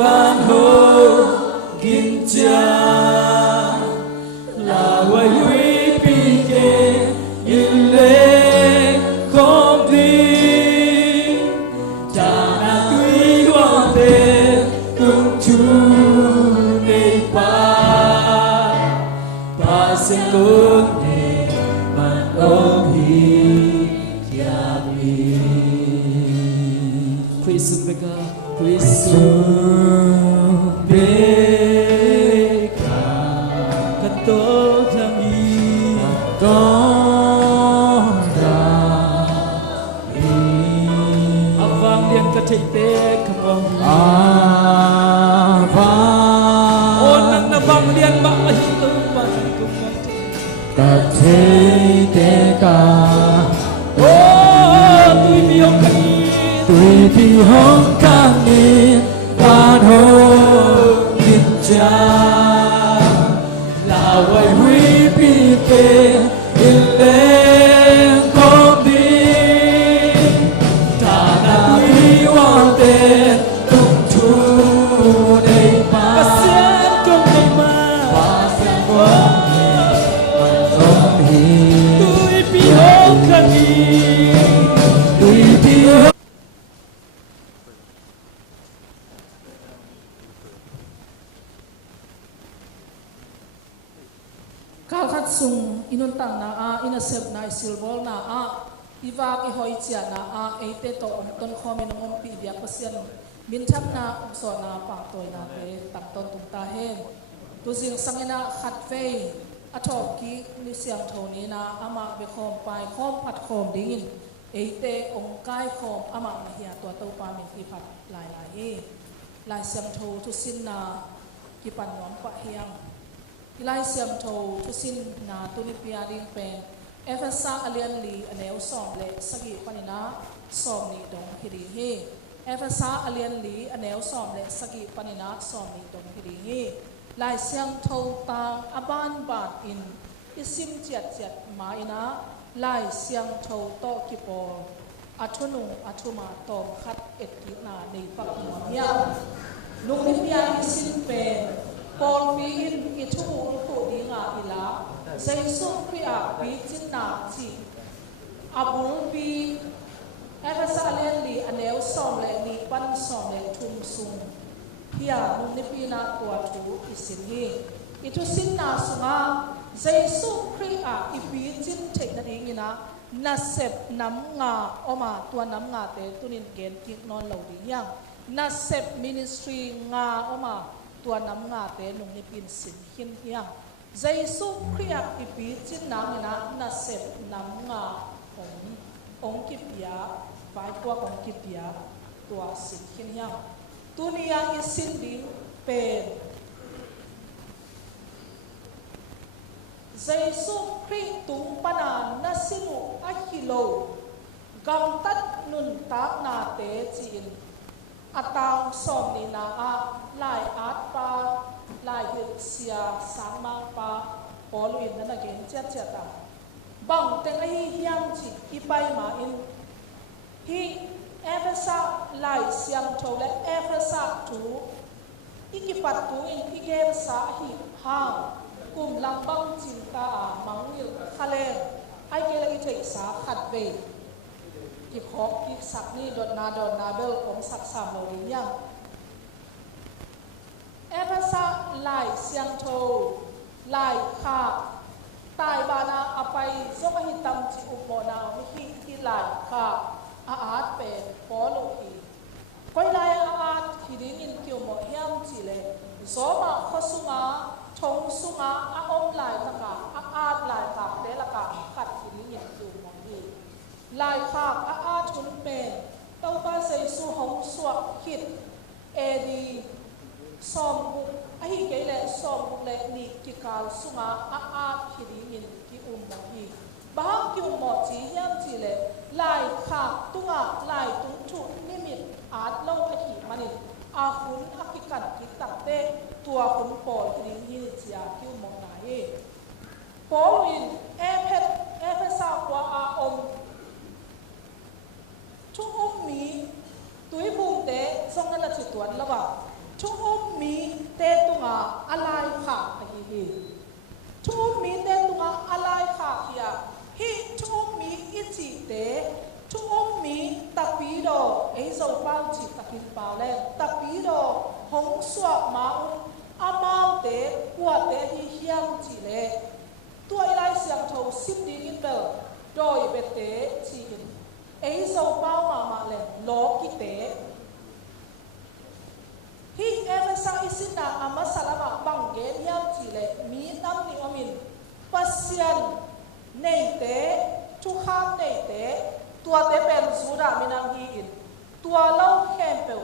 van hô kim cha là quay huy pi kê in lệ không đi cha na quý quan tê tung chu nei pa sen con ne man ôm hi kia bi Praise Beka Praise Beka Kato Jami Kato Jami Avang lian kacete kamang Avang Onang nabang lian makahito Pagkong kacete ka Oh tui biyong kani Tui biyong kani Van hô kim cha là quay huy pi tê in lên không đi ta na quý quan tê tung chu đầy ma sen trong đầy ma sen quang không hi tui pi hong kani tui pi Kalhat sung inuntang na inasep na isilbol na iwa ki hoi chia na eite to ton khomi nong pi biak pasian minthap na so na pangtoy na te takton tumta he tu jing sangena khatve athok ki ni siang thoni na ama be khom pai khom phat khom dingin eite ong kai khom ama ma hia to to pa min ki phat lai lai lai siang tho tu sin na ki pan nom pa hiang Ilai siam tho tu sin na tu ni pia ding pen efasa alian li aneu som le sagi panina som ni dong hiri he efasa alian li aneu som le sagi panina som ni dong hiri he lai siam tho ta aban bat in isim chiat chiat ma ina lai siam tho to kipo athunu athuma tom khat et ki na nei pak mo ya nung ni pia isim pen Paul Pin itu untuk dinga ila Jaisu pia bijin na ci abul bi efasa len li aneu som le ni pan som le thum sung pia nun ni pina tua tu isin hi itu sinna sunga Jaisu pria ibijin thek na dingina nasep nam nga oma tua nam nga te tunin gen ki non lo di yang nasep ministry nga oma tua nam nga te nung ni pin sin hin hiang Jaisu khriak ipi chin nang na na sep nam nga ong kipia vai kwa ong kipia tua sin hin hiang tunia isin ding pen Jaisu khri tung pana na sinu akilo gam tat nun tak na te chin atang som ni na lai at pa lai hit sia sang mang pa poluin na gen chat chat bang teng hi hiang chi ipai ma in hi efasa lai siang thole efasa tu ikipat tu in ikesa hi hang kum lang bang cinta mangil khale ai ke la i thei sa khat ve ki khop ki sak ni dot na bel kong sak sam lo ri yang efasa lai siang tho lai kha tai bana apai zo ka hitam chi upo na mi hi lai kha at pe polo hi koi lai at hi ding in kyo mo hiam chi le zo ma khosunga thong sunga om lai ta ka at lai ta te la ka khat hi ding in kyo mo hi lai kha thun pen tau ba sei su hong suak hit edi som bu ahi ke le som le ni ki kal sunga hi ding in ki mo hi ba ki mo chi hiam chi le lai kha tunga lai tung thu limit at lo a hi manin a hun a ki kan ki tak te tua hun pol hi ding hi chia ki mo na e pol in sa kwa om thu mi tui bung te song na la chi tuan lawa chung mi te tunga alai kha hi chung mi te tunga alai kha kia hi chung mi ichi te chung mi tapi do ei zo pau chi takin pau le tapi do hong suak ma amau te kwa te hi hiang chi le tua ilai siang tho sim ding in bel doi be te chi in ei zo pau ma le lo ki te hi evasa isina amasalama bangge hiang chi le mi nam ni omin pasian nei te chu kham nei te tua te pen suda minang hi in tua lo kempe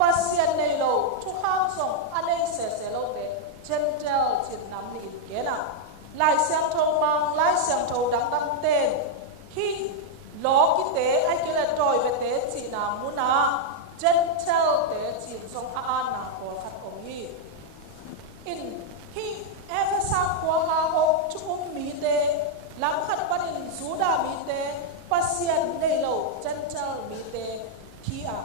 pasian nei lo chu kham song anei se lo te gentle chin nam ni in ke na lai siang tho mang lai siang tho dang ten hi lo ki te ai ke la toy be te chi na mu na gentle te chin song a an na ko khat ong hi in hi evasa ko ma o chu mi te lam khat panin suda mi te pasian nei lo gentle mi te ki a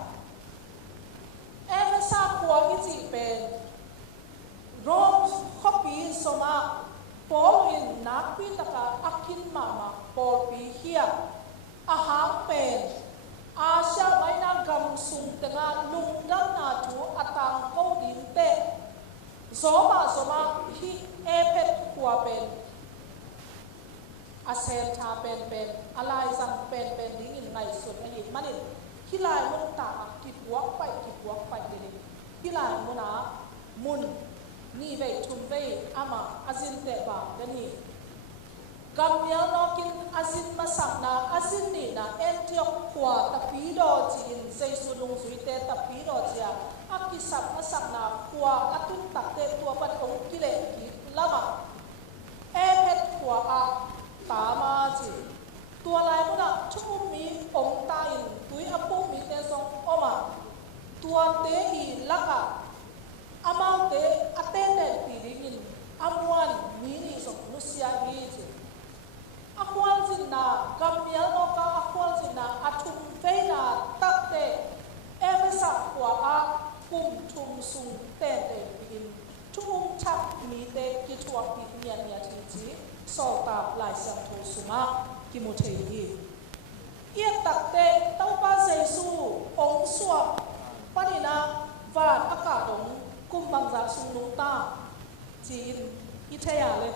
evasa ko ki chi pen rom copy soma Paul in nakpi taka akin mama Paul pi hia ahang pen Asia maina gam sung tenga lungdam na chu atang ko din te zoma hi epet kwa pen asen tha pen alai sang pen ding in nai sun ai manin hilai mun ta ki puak pai de hilai muna mun ni ve thum ve ama azin te ba dani gamya no kin azin masak na azin ni na entiok kwa tapi do chin sei sunung sui te tapi do chia akisap masak na kwa atun tak te tua pan ong kile ki lama epet kwa a ta ma chi tua lai mo na chu mi ong ta in tui apu mi te song oma tua te hi laka amau te attendant pi ringin amuan mini so lucia hi chi akwal jin na gamya no ka akwal jin na athum ve na tak te evasa kwa a kum thum sung te te in thum chak mi te ki chuak pi nya chi so ta lai sang tho suma ki mo thei hi ia tak te tau pa jesu ong suak panina van aka dong kum bang za sung nung ta chin i thaya le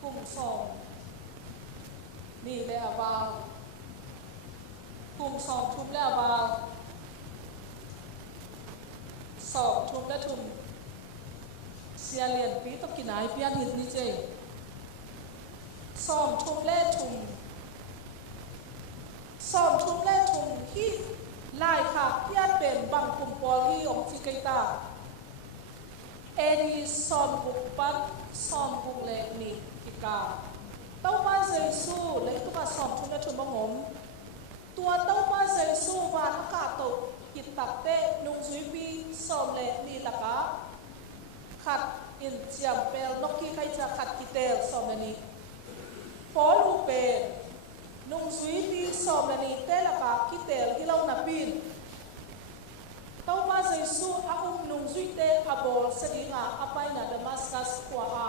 kum song ni le awa kum song thum le awa song thum le thum sia lian pi to kinai pian hit ni che song thum le thum hi lai kha pian pen bang kum pol hi ong chi kai ta edi som buk pan som buk le ni kika tau ma jesu le tu ma som thum le thum ngom tua tau ma jesu van ka to kit tak te nung zui pi som le ni laka khat in chiam pel nok ki khai cha khat kitel som le ni pol u pen nung zui pi som le ni te laka kitel hilau na pin tau ma jesu a nung zui te abol sedinga apai na Damascus kwa a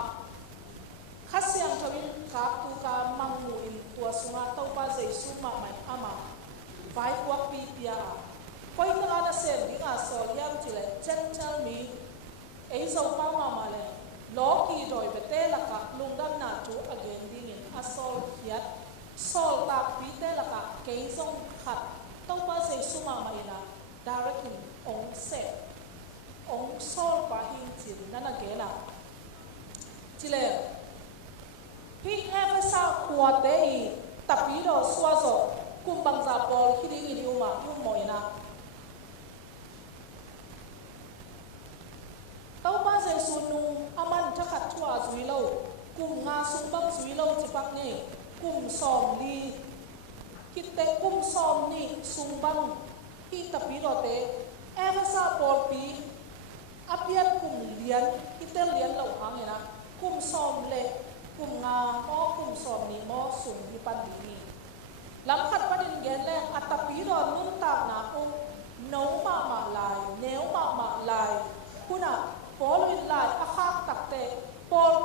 khasiang thawin ka tu ka mangmu in tua sunga tau pa jesu ma mai ama vai kwa pi pia koi na na sen dinga so yam chile gentle mi ei zo pa ma le lo ki doi bete la ka lungdam na chu again ding in asol hiat sol ta pi te la ka ke zong khat tau pa jesu ma mai na direct ong se ong sol pa hin chin na na ge na chile pi evasa kwa te i tapi do swazo kumbang za pol hiding in uma moina tau pa jesu nu aman thakhat thua zui lo kum nga sung bang zui lo chipak ni kum som li kitte kum som ni sung bang hi tapi do te evasa pol pi apian kum lian kitel lian lo hangena kum som le kum nga mo kum som ni mo sung hi pan ni lam khat panin gen le atapi do nun ta na no ma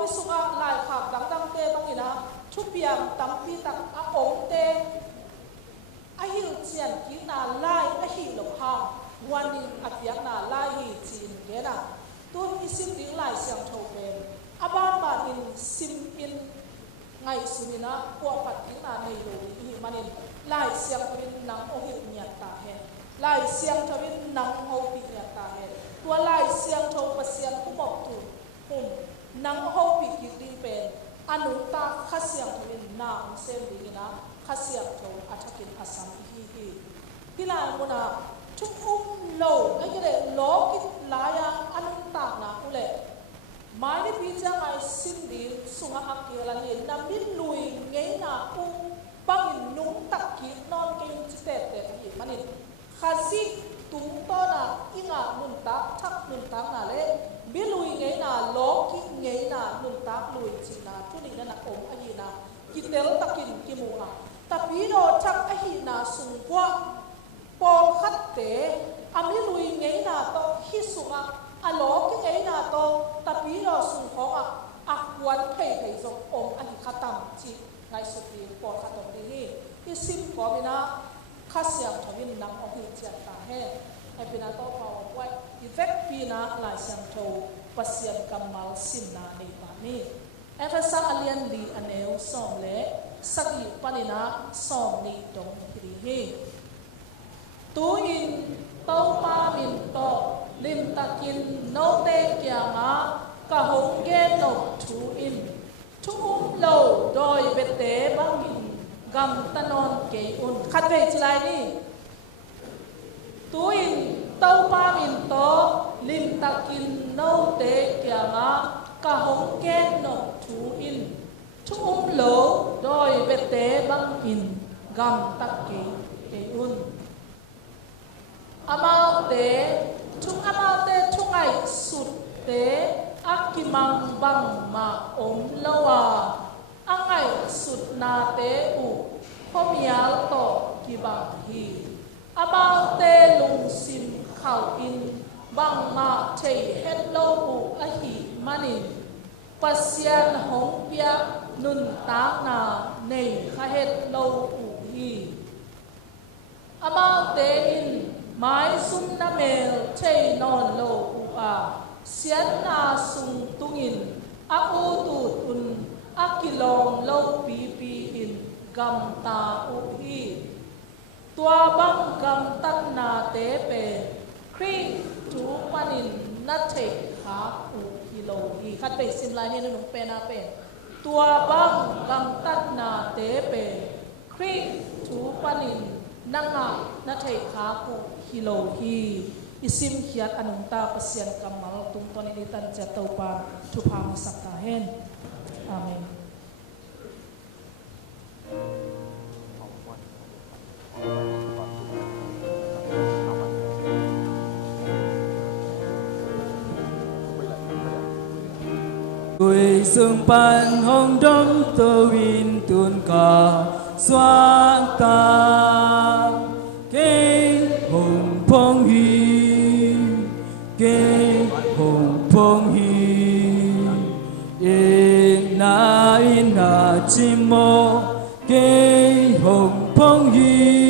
ki sunga lai khap dang dang te bangina thupiam tampi tak a ong te a hil chian ki na lai a hi lo ha wanin atiak na lai hi chin ge na tun isim ding lai siang tho pen aba ma in sim in ngai sunina ko pat ki na nei lo hi manin lai siang win nang o hil nya ta he lai siang thawin nang ho pi nya ta he tua lai siang tho pasian ku mok tu nang ho pi ki ding pen anu ta khasiang thawin na sem dingina khasiang tho athakin asam hi kila muna chung lo ai ke lo ki la ya anu ta na ule mai ni pi chang ai sim di sunga akela le na min lui ngei na u bangin nung tak ki non ke chite te hi manin khazi tung to na inga nun ta thak nun ta na le bi lui ngei na lo ki ngei na nun ta lui chi na tu ni na om a hi na ki tel takin ki mu a ta pi ro thak a hi na sung kwa pol khat te ami lui ngei na to hi sunga a lo ki ngei na to ta pi ro sung kho a kwan thei thei zong om a hi khatam chi ngai su ti pol khat ti ni isim ko mina khasiam thawin nang o hi chiat ta he epina to pa wai effect pina lai siam tho pasian kamal sinna nei pa ni efasa alian li aneu som le sagi panina som ni dong hi hi tu in to pa min to lim takin no te kya ma ka hong ge no thu in thu lo doi bete bang in gam tanon ke un khat ve chilai ni tu in to pa min to lim takin no te kya ma ka hong ge no thu in thu lo doi bete bang in gam tak ke un amau te chung ai sut te akimang bang ma om lawa angai sut na te u khomial to ki bang hi amau te lung sim khau in bang ma thei het lo u a hi manin pasian hong pia nun ta na nei kha het lo u hi amau te in mai sum na mel chei non lo u a sian na sung tungin a u tu tun a kilong lo pi pi in gam ta u hi tua bang gam tat na te pe kri tu panin na thei kha u kilo hi khat pe sim lai ni nu pe na pe tua bang gam tat na te pe kri tu panin nanga na thei kha ku kilo hi isim khiat anung ta pasian kamal tung ton ni tan cha to pa thu pha ma sak ta hen amen tuổi sương pan hong đông tơ win tuôn ca xoan ta kinh hùng phong hi kinh hùng phong hi in na chim mô kinh hùng phong hi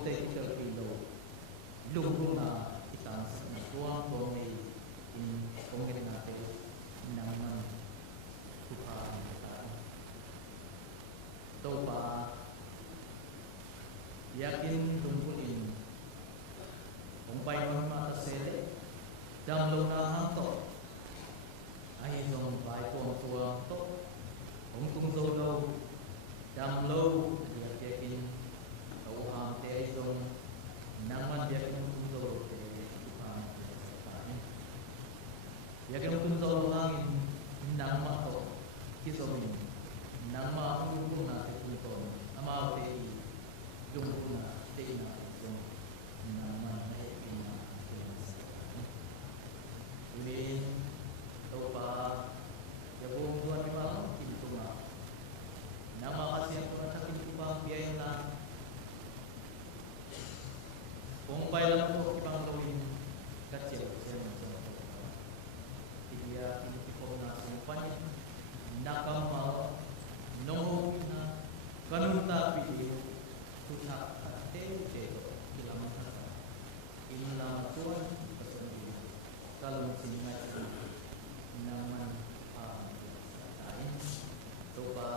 Ote kita pilo, lung na itang tuang tuang ni in kong kini nate naman tupa topa yakin lumpunin umpay naman mata sele dam lo na hanto ay dong bai tuang tuang to tung zo lo dam lo yakin tau ham te ay dong naman yakin tung zo te ham yakin tung zo lo hangin nama to kisomin nama ung na te tung to ama te dung na te na dung nama na yakin na ini topa yabung tuan ni malam itu mah nama kasih yang pernah sakit kupang biaya na kung bayan ako kipang gawin kacil saya macam dia ini ko na kumpanya nakamal nong na kanun tapi tutak te ilang hara illa tuan pasandi kalau singat naman topa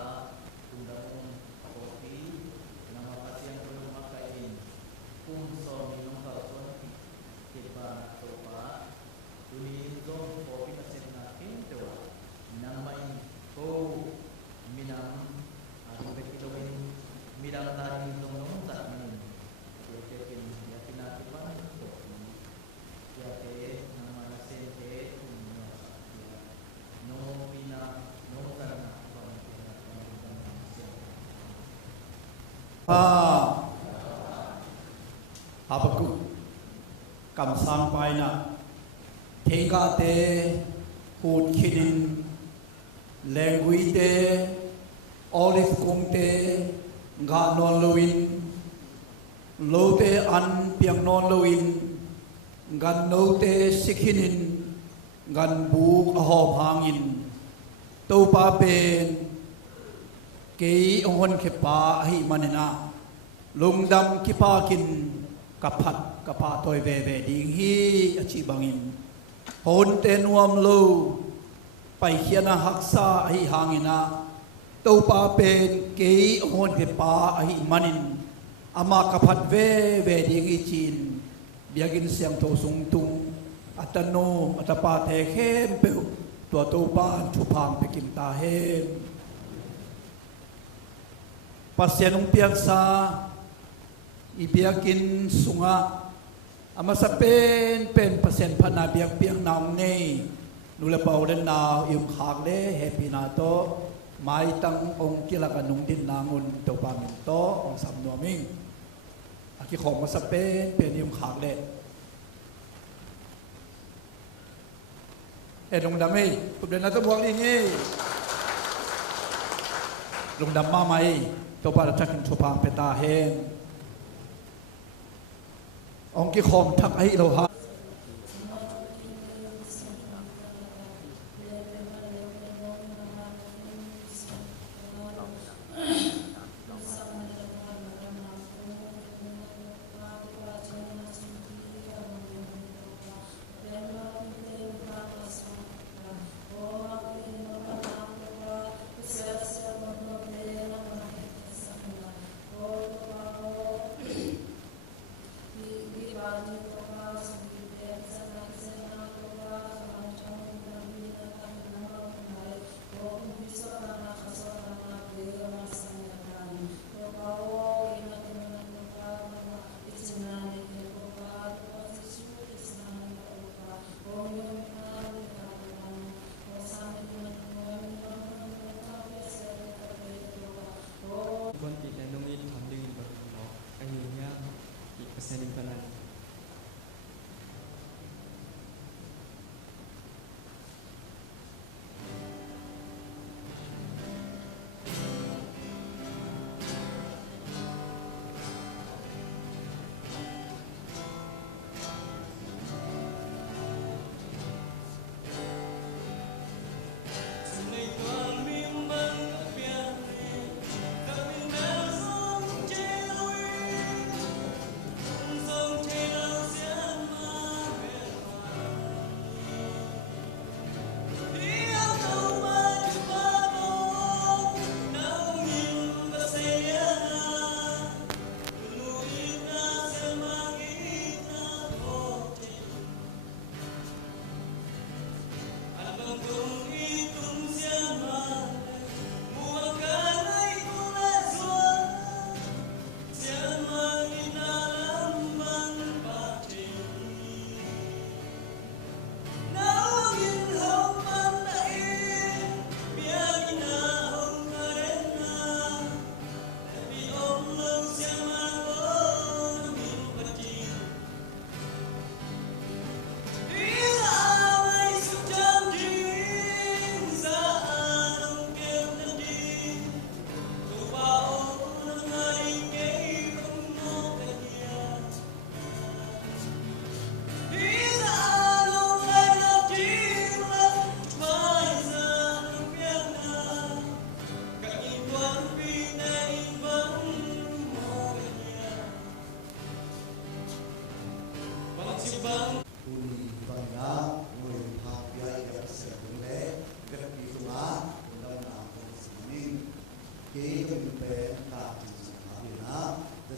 undang kopi nama pasien perlu makain kung so minum kalson kita topa tuni zon kopi pasien nakin tewa namain ko minam adu bekilawin minam tadi zon non tak minum yakin yakin aku pan kopi yakin nama sente no minam no karena abaku kam sang pai na thega te hut khinin lengui te olive kung te nga non loin lo te an piang non loin gan no te sikhinin gan bu a hop hangin to pa pen ke ongon ke pa hi manena lungdam ki pa kin kaphat kapa toy ve ve ding hi achi bangin hon te nuam lo pai khiana haksa hi hangina to pa pen ke ongon ke pa hi manin ama kaphat ve ve ding hi chin biagin siang to sung tung atano atapa the khem pe to pa thu phang pe kim ta hem pasyanung piang sa ibiakin sunga ama sa pen pasyan pana biak piang naung nei nula pau den na im khak le happy na to mai tang ong kilaka nung din nangun to pamin to ong sam nuaming aki khom ma sa pen im khak le dong damai pubden na to buang ni ngi dong dam ma mai to pa ta kin to pang peta hen ong ki khom thak ai lo ha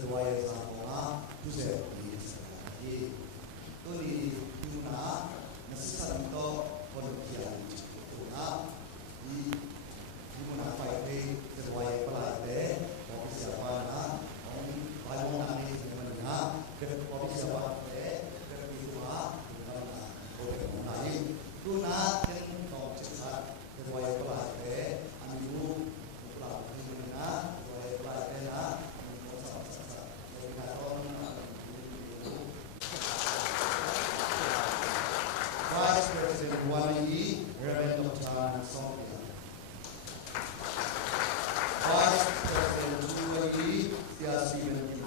sesuai sama tu saya di tu di tuna nasihat untuk pendidikan tuna di mana pakai sesuai pelajari kopi siapa na orang paling nanti sebenarnya kopi siapa kopi dua kopi lain tuna yang kopi sesuai pelajari anu Vice President Wali, Reverend Dr. Sophia. Vice President Wali, Siasi Menjadi.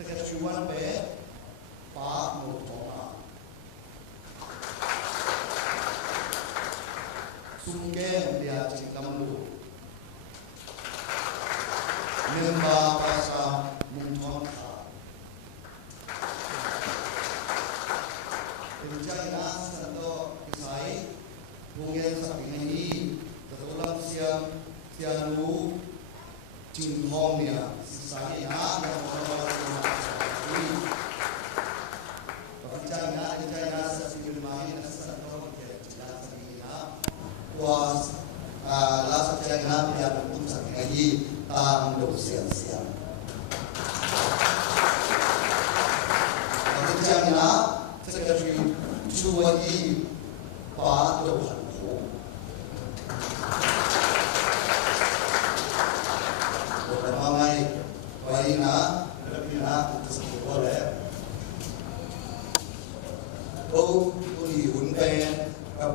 Sekretariwan B, Pak Murtala. Sungkem dia Cikamlu. Member Bahasa Mungtonka. Penjaya Santo Kisai, Bungen Sapingani, Ketulang Sianu, Cinghomnya, Sisanya, dan orang-orang China sesibuk main sesuatu yang jelas dia was last China dia bentuk sekali tang dosen. Tapi China sekali cuma di Pak Dohan. Ramai Waina, Rabina itu sebut boleh. Oh, tuli unpen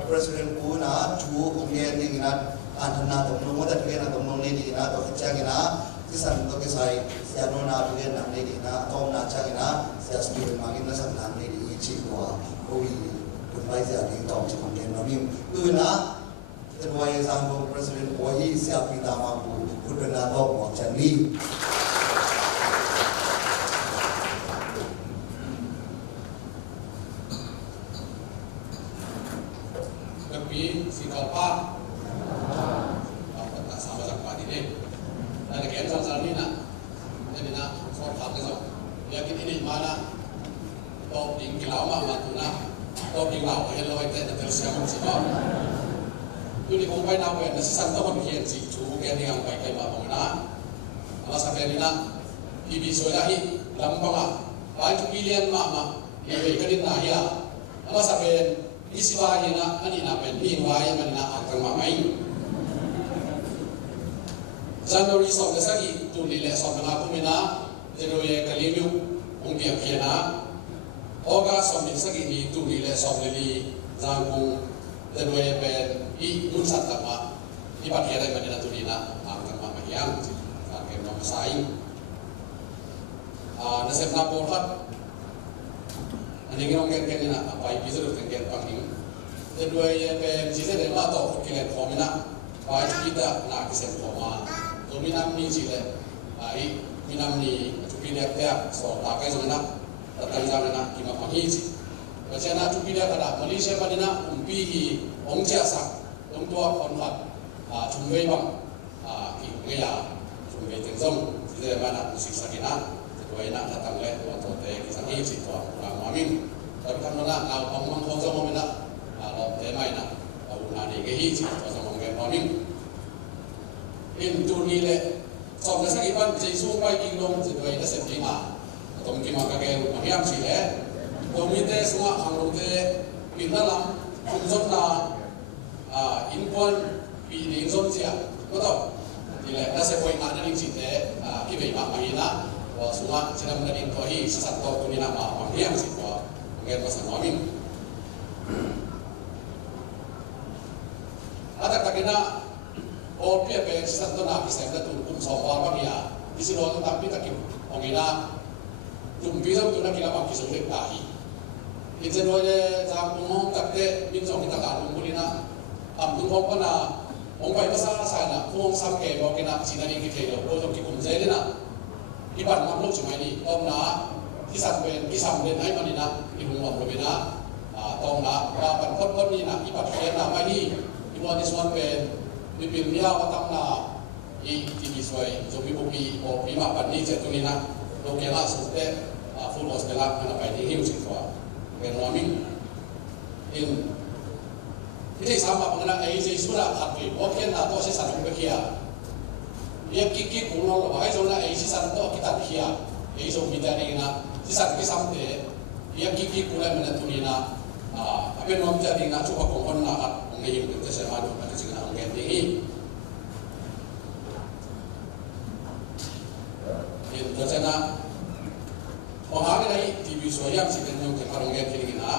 President Puna Chu Kongyen ni ina antana tomno moda kena tomno ni ina to changina kisan to kisai siano na tugen na ni ina tom na changina sia skill mangin na san na ni chi kwa oi kunbai sia ni tom chi Kongyen no mim una tenwai sambo President Wai sia pita ma bu kunna to mo chani si kalpa apa tak sama sama ini dan kemudian soal ini nak jadi nak soal apa tu yakin ini mana top tinggal lama matuna top tinggal yang lawan kita tersiap semua tu di kompai nak buat nasi santan kian si cukup kian yang baik baik mana kalau sampai ini nak ibu soalah lambang baju pilihan mama yang baik kerana ya kalau sampai isiwa ina ani na pen ni wa ya man na akang mamai January so da sagi tu li le so na ko mina jero ye kalimiu ong bia piana oga so mi sagi ni tu li le so li jangu jero ye pen I dun satama I pa kira man na tu ni na akang mamai yang ka ke no sai na sep na porhat Ani ngong ken na apa episode ken panging kedua ye pe jise de ma to kilen formina ba kita na kisen forma dominam ni jile ai minam ni tupi de ya so ta kai so na ta tai ja na ki ma pangi ji ba cha na tupi de kada malaysia ba na umpi hi ong cha sa ong to kon hat chung wei bang ki nge ya chung wei teng song jise ba na musik sakina kedua na datang le to te ki sang hi ji to Amin. Tapi kan mana kalau pemang kau sama mana, kalau temai nak, kalau nanti kehi sih, kau sama mungkin amin. In dunia soalnya saya iban Yesus baik ingdom sebagai kesentingan, atau mungkin maka ke Maryam sih le, komite semua hangrong te pindalam, fungsi na inpuan pilih fungsi sih, kau tahu? Jadi nasi poin mana nih sih te, kibai mak mahina. Semua sedang menerintohi sesuatu ini nama Maryam sih, mungkin pasal Amin. Ada kagena opia pe sesuatu nak bisa kita turun soal bang ya. Di sini orang tapi tak kira, mungkinlah jumpa tu nak kita pakai sulit tahi. Di sini orang jangan ngomong tak deh, minjau kita kan mungkinlah ambil apa na, orang pasal sana, orang sampai bawa kita sini ni kita lo, orang kita kumzai na. Iban mamluk cuma ini, om na kisah ben ai manina ibung mamluk bena ตรงนะว่าปันคนนี้นะอีปัดเขียนนะไม่ที่อีวันนี้ส่วนเป็นมีปีนี้ก็ตั้งนะอีที่มีสวยจะมีบุกีโอปีมาปันนี้เจตุนี้นะโลเกล่าสุดเด็ดฟุตบอลสเปล่ามันไปที่หิ้วสิตัวเป็นวามิงอินที่ที่สามแบบนั้นไอ้ที่สุดละขัดไปโอเคนะตัวเสียสันไปเขียยังกิ๊กกูน้องเราไอ้โซนไอ้ที่สันตัวกิตัดเขียไอ้โซนกิตัดนี่นะที่สันที่ซ้ำเตะยังกิ๊กกูเลยมันตัวนี้นะเป็นน้องจะดีนะชุบของคนนะครับองค์นี้มันจะใช้มาดูมันจะสิ่งนั้นองค์นี้อินเพราะฉะนั้นพอหาไม่ได้ทีวีสวยยังสิ่งนั้นยังจะมาองค์นี้นะ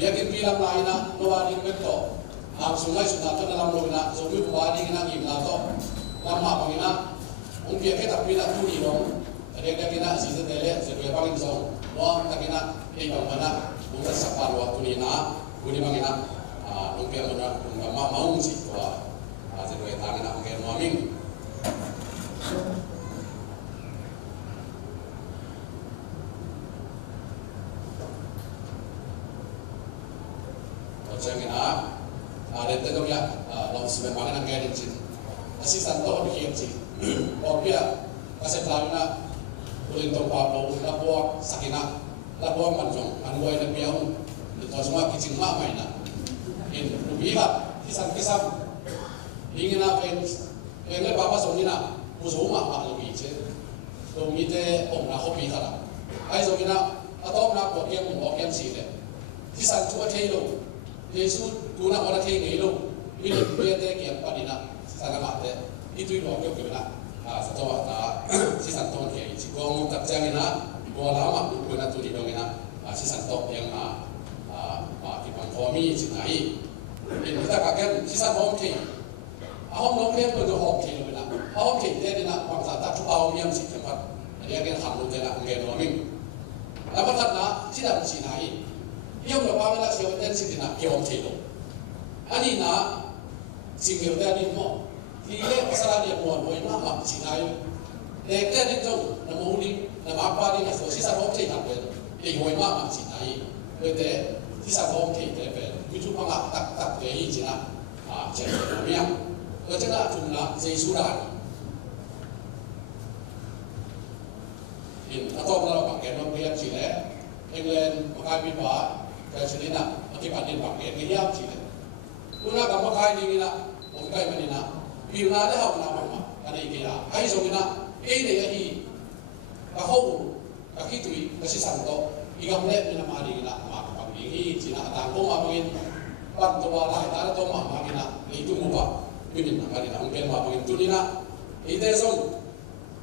yakin bilang lain na luar ini betul, sungai sudah tu dalam luar na, sungai buat ini na gimana tu, lama bangina, umpiak kita bilang tu ni dong, ada kita season dele, sesuai bangin song, luar kita kita bang mana, umpiak sapar luar tu ni na, budi bangina, umpiak mana, umpiak mau sih tua, sesuai tangan na umpiak muaming. Jangan ada tu dia, lalu sebenarnya nak gaya ni, asisten tu orang kian sih, orang dia kasih tahu nak, boleh tu Pablo, labuak sakina, labuak manjong, anway nak biang, itu semua kicing mak main nak, ini lebihlah, kisah, ingin apa, ingin bapa songina, musuh mak lebih je, lebih je orang nak hobi kalah, ai songina, atau nak buat yang sih le, kisah cuma celo. Yesus tu nak orang kaya ngilu, bila dia tu kian padina, sana mate, itu itu orang kaya nak, satu si santo kaya, si kong tak jangan nak, bawa lama tu nak tu di dong nak, si santo yang kipang kami si nai, ini kita kaget si santo kaya, ahom nong kaya pergi ahom kaya nak, ahom kaya dia nak bangsa tak cuba ahom yang si tempat, dia kan hamil dia nak mungkin noming, lepas nak si dah si nai. Yang berapa banyak siapa dan si nak kiam cilo, ani nak singgir dan ini mo, tiada pasal dia mo nama si naik, lekar ni tu nama uli nama apa ni nak sisa bom cilo tak dia mo nama si naik, betul sisa bom cilo betul, itu pangak tak dia ini cina, cina namanya, kerana jumlah sesudah, ini atau berapa kenapa dia cile, England makai pipa. Kalau sini nak, kita panen pakai ni yang cile. Kuna kamu kai ni nak, orang kai mana nak, bila ada hak nak mana, ada ikira. Hai so kita, ini lagi, kau, kaki tu, kasi santo, igam le mina mari kita, mak pagi ini, cina atang kau mangin, bantu barai, ada tu mak mangin nak, itu muka, ini nak kali nak, mungkin mak mangin tu ni nak, itu so,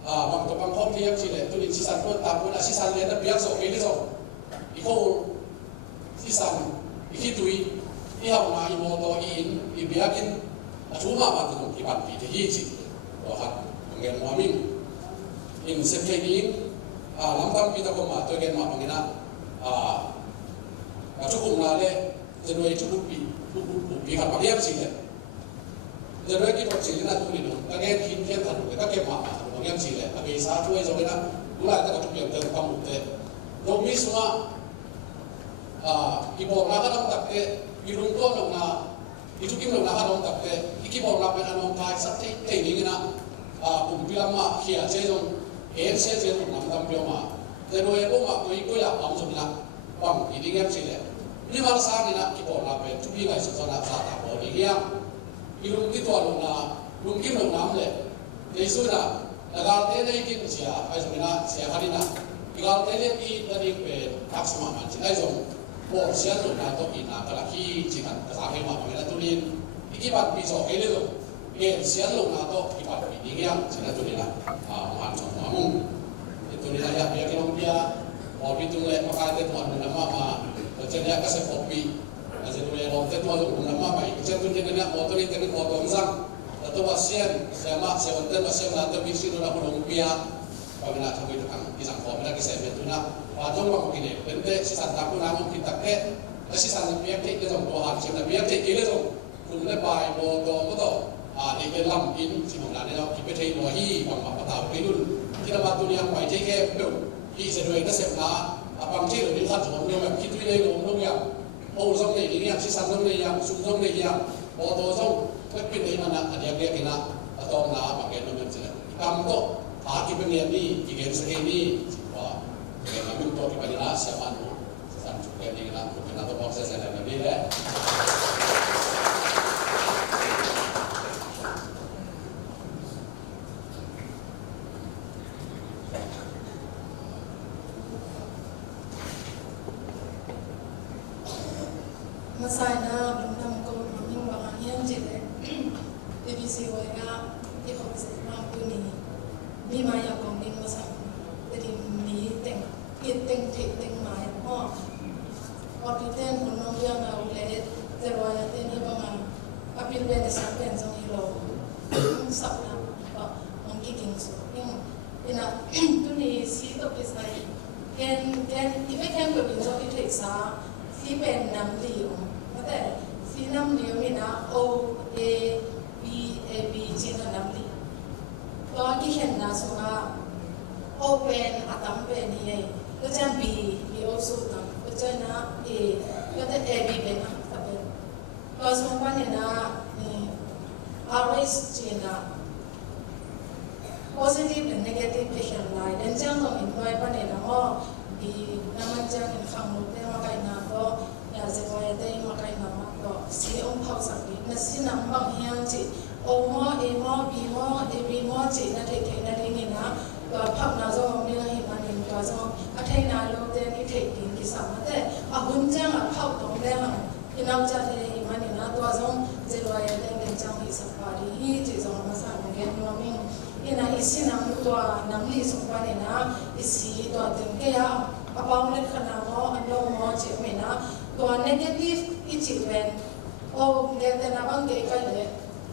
bantu pangkom dia cile, tu ni si santo, tapi nak si santo ada biar so, ini so, ikut Sisan, ikitui, ihau na imoto ibiakin, cuma matu iban piti hiji, rohat mengen muamin, in sepening, lamtam kita ko matu gen mapangina, cukup nale, jenoi cukup kan pakai sile, jenoi kita sile na tu ni dong, kaget hinkian tanu, kita kemak pakai sile, tapi satu aja kita, mulai kita cukup yang terkamu te, domi semua ibu nak orang tak ke, irung tu nak, itu kita nak orang tak ke, ibu nak orang kai sakti, ini kita, kumpulan mak kia, sejong, sejong nak tampil mak, jadi ibu mak kau ya, kamu sebelah, bang, ini kan sila, ini malah sah kita, ibu nak, cuci guys, sesuatu tak boleh, yang, irung itu nak, mungkin nak le, Yesus nak, agar dia ini siapa, sebenarnya siapa hari nak, agar dia ini tadi tak sama macam, sejong. Oh, siapa tu nak tu ina kalau ki cina kesahai mak mengenai tulen, ikibat pisau ini tu, siapa tu nak tu ikibat ini yang cina tulen lah, macam mamu, itu ni saya biar kita dia, kopi tu le pakai tu ada nama macam dia kasih kopi, macam tu le lontet tu ada nama baik, macam tu dia nak motor ini dengan motor sang, atau pasien, sama sebentar pasien nanti bisi tu nak rupiah, kalau nak capai tu kan, isang kopi lagi saya betul nak. Walau orang begini, benda sisa takut namun kita ke, sisa biar kita jom doa, sisa biar kita kira jom, kumle bai bodoh betul, di dalam ini si mana ni, kita cari doahi, bang apa tahu itu, kita batu yang bai cek betul, ini sesuai dengan sebenarnya, abang cek lebih khas orang yang kita ini orang yang, ô giống này đi ngang, chỉ sản giống này yang, sung giống này yang, ô tô giống cái pin này mà anh em biết cái nào, tao na mà cái nó mình sẽ cầm to, thả cái bên này đi, cái cái sẽ đi, và cái này mình to cái bên này sẽ ăn, sản xuất cái này là cái nào đó sẽ làm cái đấy. Masana belum kau belum bahagian jadi divisi warga di komisi mampu ni bima yang kau ni masa jadi ni teng mai oh waktu itu orang yang nak ulat terwaya ini bang apil benda sampai yang hilo sabna mungkin kingsu ina tu ni si tu kisah kan ibu kan berbeza itu kisah si ben nam liuแต่สีน้ำเหนียวนี่นะ O A B A B จีนน้ำเหนียวก็ที่เห็นนะส่วนว่า O เป็นอาตามเป็นนี่ก็จะ B B โอสูตังก็จะนะ A ก็จะ A B เป็นนะแต่เป็นก็ส่วนว่าเนี่ยนะ R S จีนนะ positive and negative ที่เห็นไลน์ดังจังตรงอินไว้ปะเนี่ยนะอ๋อดีน้ำมันจังอินคำมุดได้มาไกลนะก็อยากจะไว้ได้มาไกลนะก็สีองค์เผาสักนิดนั่นสีน้ำบางเฮียงจีโอมอเอมอบีมอเอบีมอจีนั่นเทนั่นนี่นะก็พับนาจงมีอะไรมาเนี่ยก็จงอัฐินาโลเดนี่เทดินกิสามแต่อาหุ่นจังเผาตรงได้มั้งที่น้ำจะเทมาเนี่ยนะตัวจงจะรวยได้เงินจังที่สักบาทที่จีจงมาสั่งเงินมามิ่งที่นั่นอีสีน้ำตัวน้ำลีสงบาเนี่ยนะอีสีตัวถึงแก่อาบ้องเล็กขนาดมออันโลมอจีไม่นะตัว negative อีจีเป็น O เด็กแต่ละบางเด็กก็เลย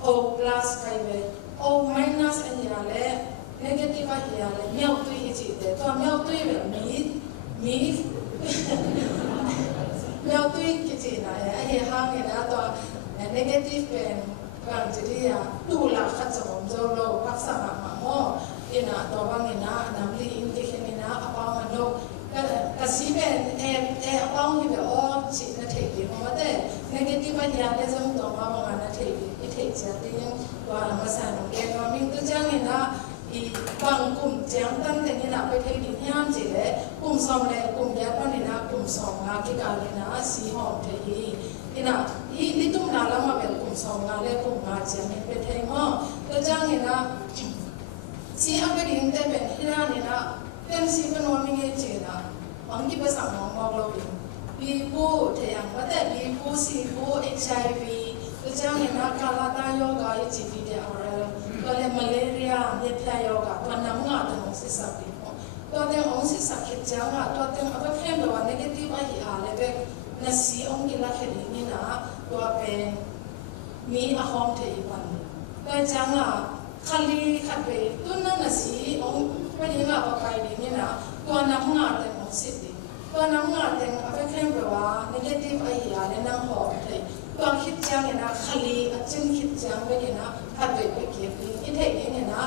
O plus ก็เลย O minus อันนี้อะไร negative อันนี้อะไรเมียวตุยอีจีเด็กตัวเมียวตุยแบบมีเมียวตุยกี่จีนะไอ้เหี้ยห้างเนี่ยนะตัว negative เป็นบางจีที่อ่ะดูหลักขัดสมองโจโลพักษาหมาโม่อีน่ะตัวบางเนี่ยนะน้ำลีอินดิเคนี่นะอาบ้องมันโลก็สีเป็นอาบ้องที่แบบอ๋อจีน่ะเทดีเพราะว่าแต่ negative อันนี้อะไรจะมุ่งตัวมาบางอันน่ะเทดีอีเทจะที่ยังตัวมาสั่งเกณฑ์ว่ามิ่งตัวจังเนี่ยนะอีบางกลุ่มเจียงตั้งแต่เนี่ยนะไปเทดีที่ห้ามจีเลยกลุ่มสองเลยกลุ่มยัดว่าเนี่ยนะกลุ่มสองงานที่การเนี่ยนะสีหอมเทดีนี่นะนี่ตุ้มนาแล้วมาเป็นกลุ่มสองงานเลยกลุ่มงานเจียงเนี่ยเป็นเทมั้งตัวจังเนี่ยนะสีอันเป็นหินแต่เป็นที่นั่นเนี่ยนะเป็นสีเป็นวันมิ่งเจียนะบางทีภาษาหมองบอกเราเองบีบูเทียงว่าแต่บีบูซีบูเอชไอวีตัวจังเนี่ยนะกาลาตาโยกาอีจีวีเดียอะไรก็เลยมาเลเรียเนปยาโยกาตัวน้ำงาตัวองศิษย์ปีตัวเต็งองศิษย์คิดจังอ่ะตัวเต็งเอาไปเพิ่มแบบว่าเนกาทีฟอะไรอะไรแบบนั่นสีองกิลาเขดีนี่นะตัวเป็นมีอาหอมเทียวันตัวจังอ่ะขัดลีขัดไปตัวนั้นน่ะสีองไม่ได้มาเอาไปนี่นะตัวน้ำงาตัวองศิษย์ตัวน้ำงาเต็งเอาไปเพิ่มแบบว่าเนกาทีฟอะไรนั่งหอมเทียตัวคิดจังเนี่ยนะขัดลีจึงคิดจังไปเนี่ยนะขัดไปเก็บดีอีเทเนี่ยนะ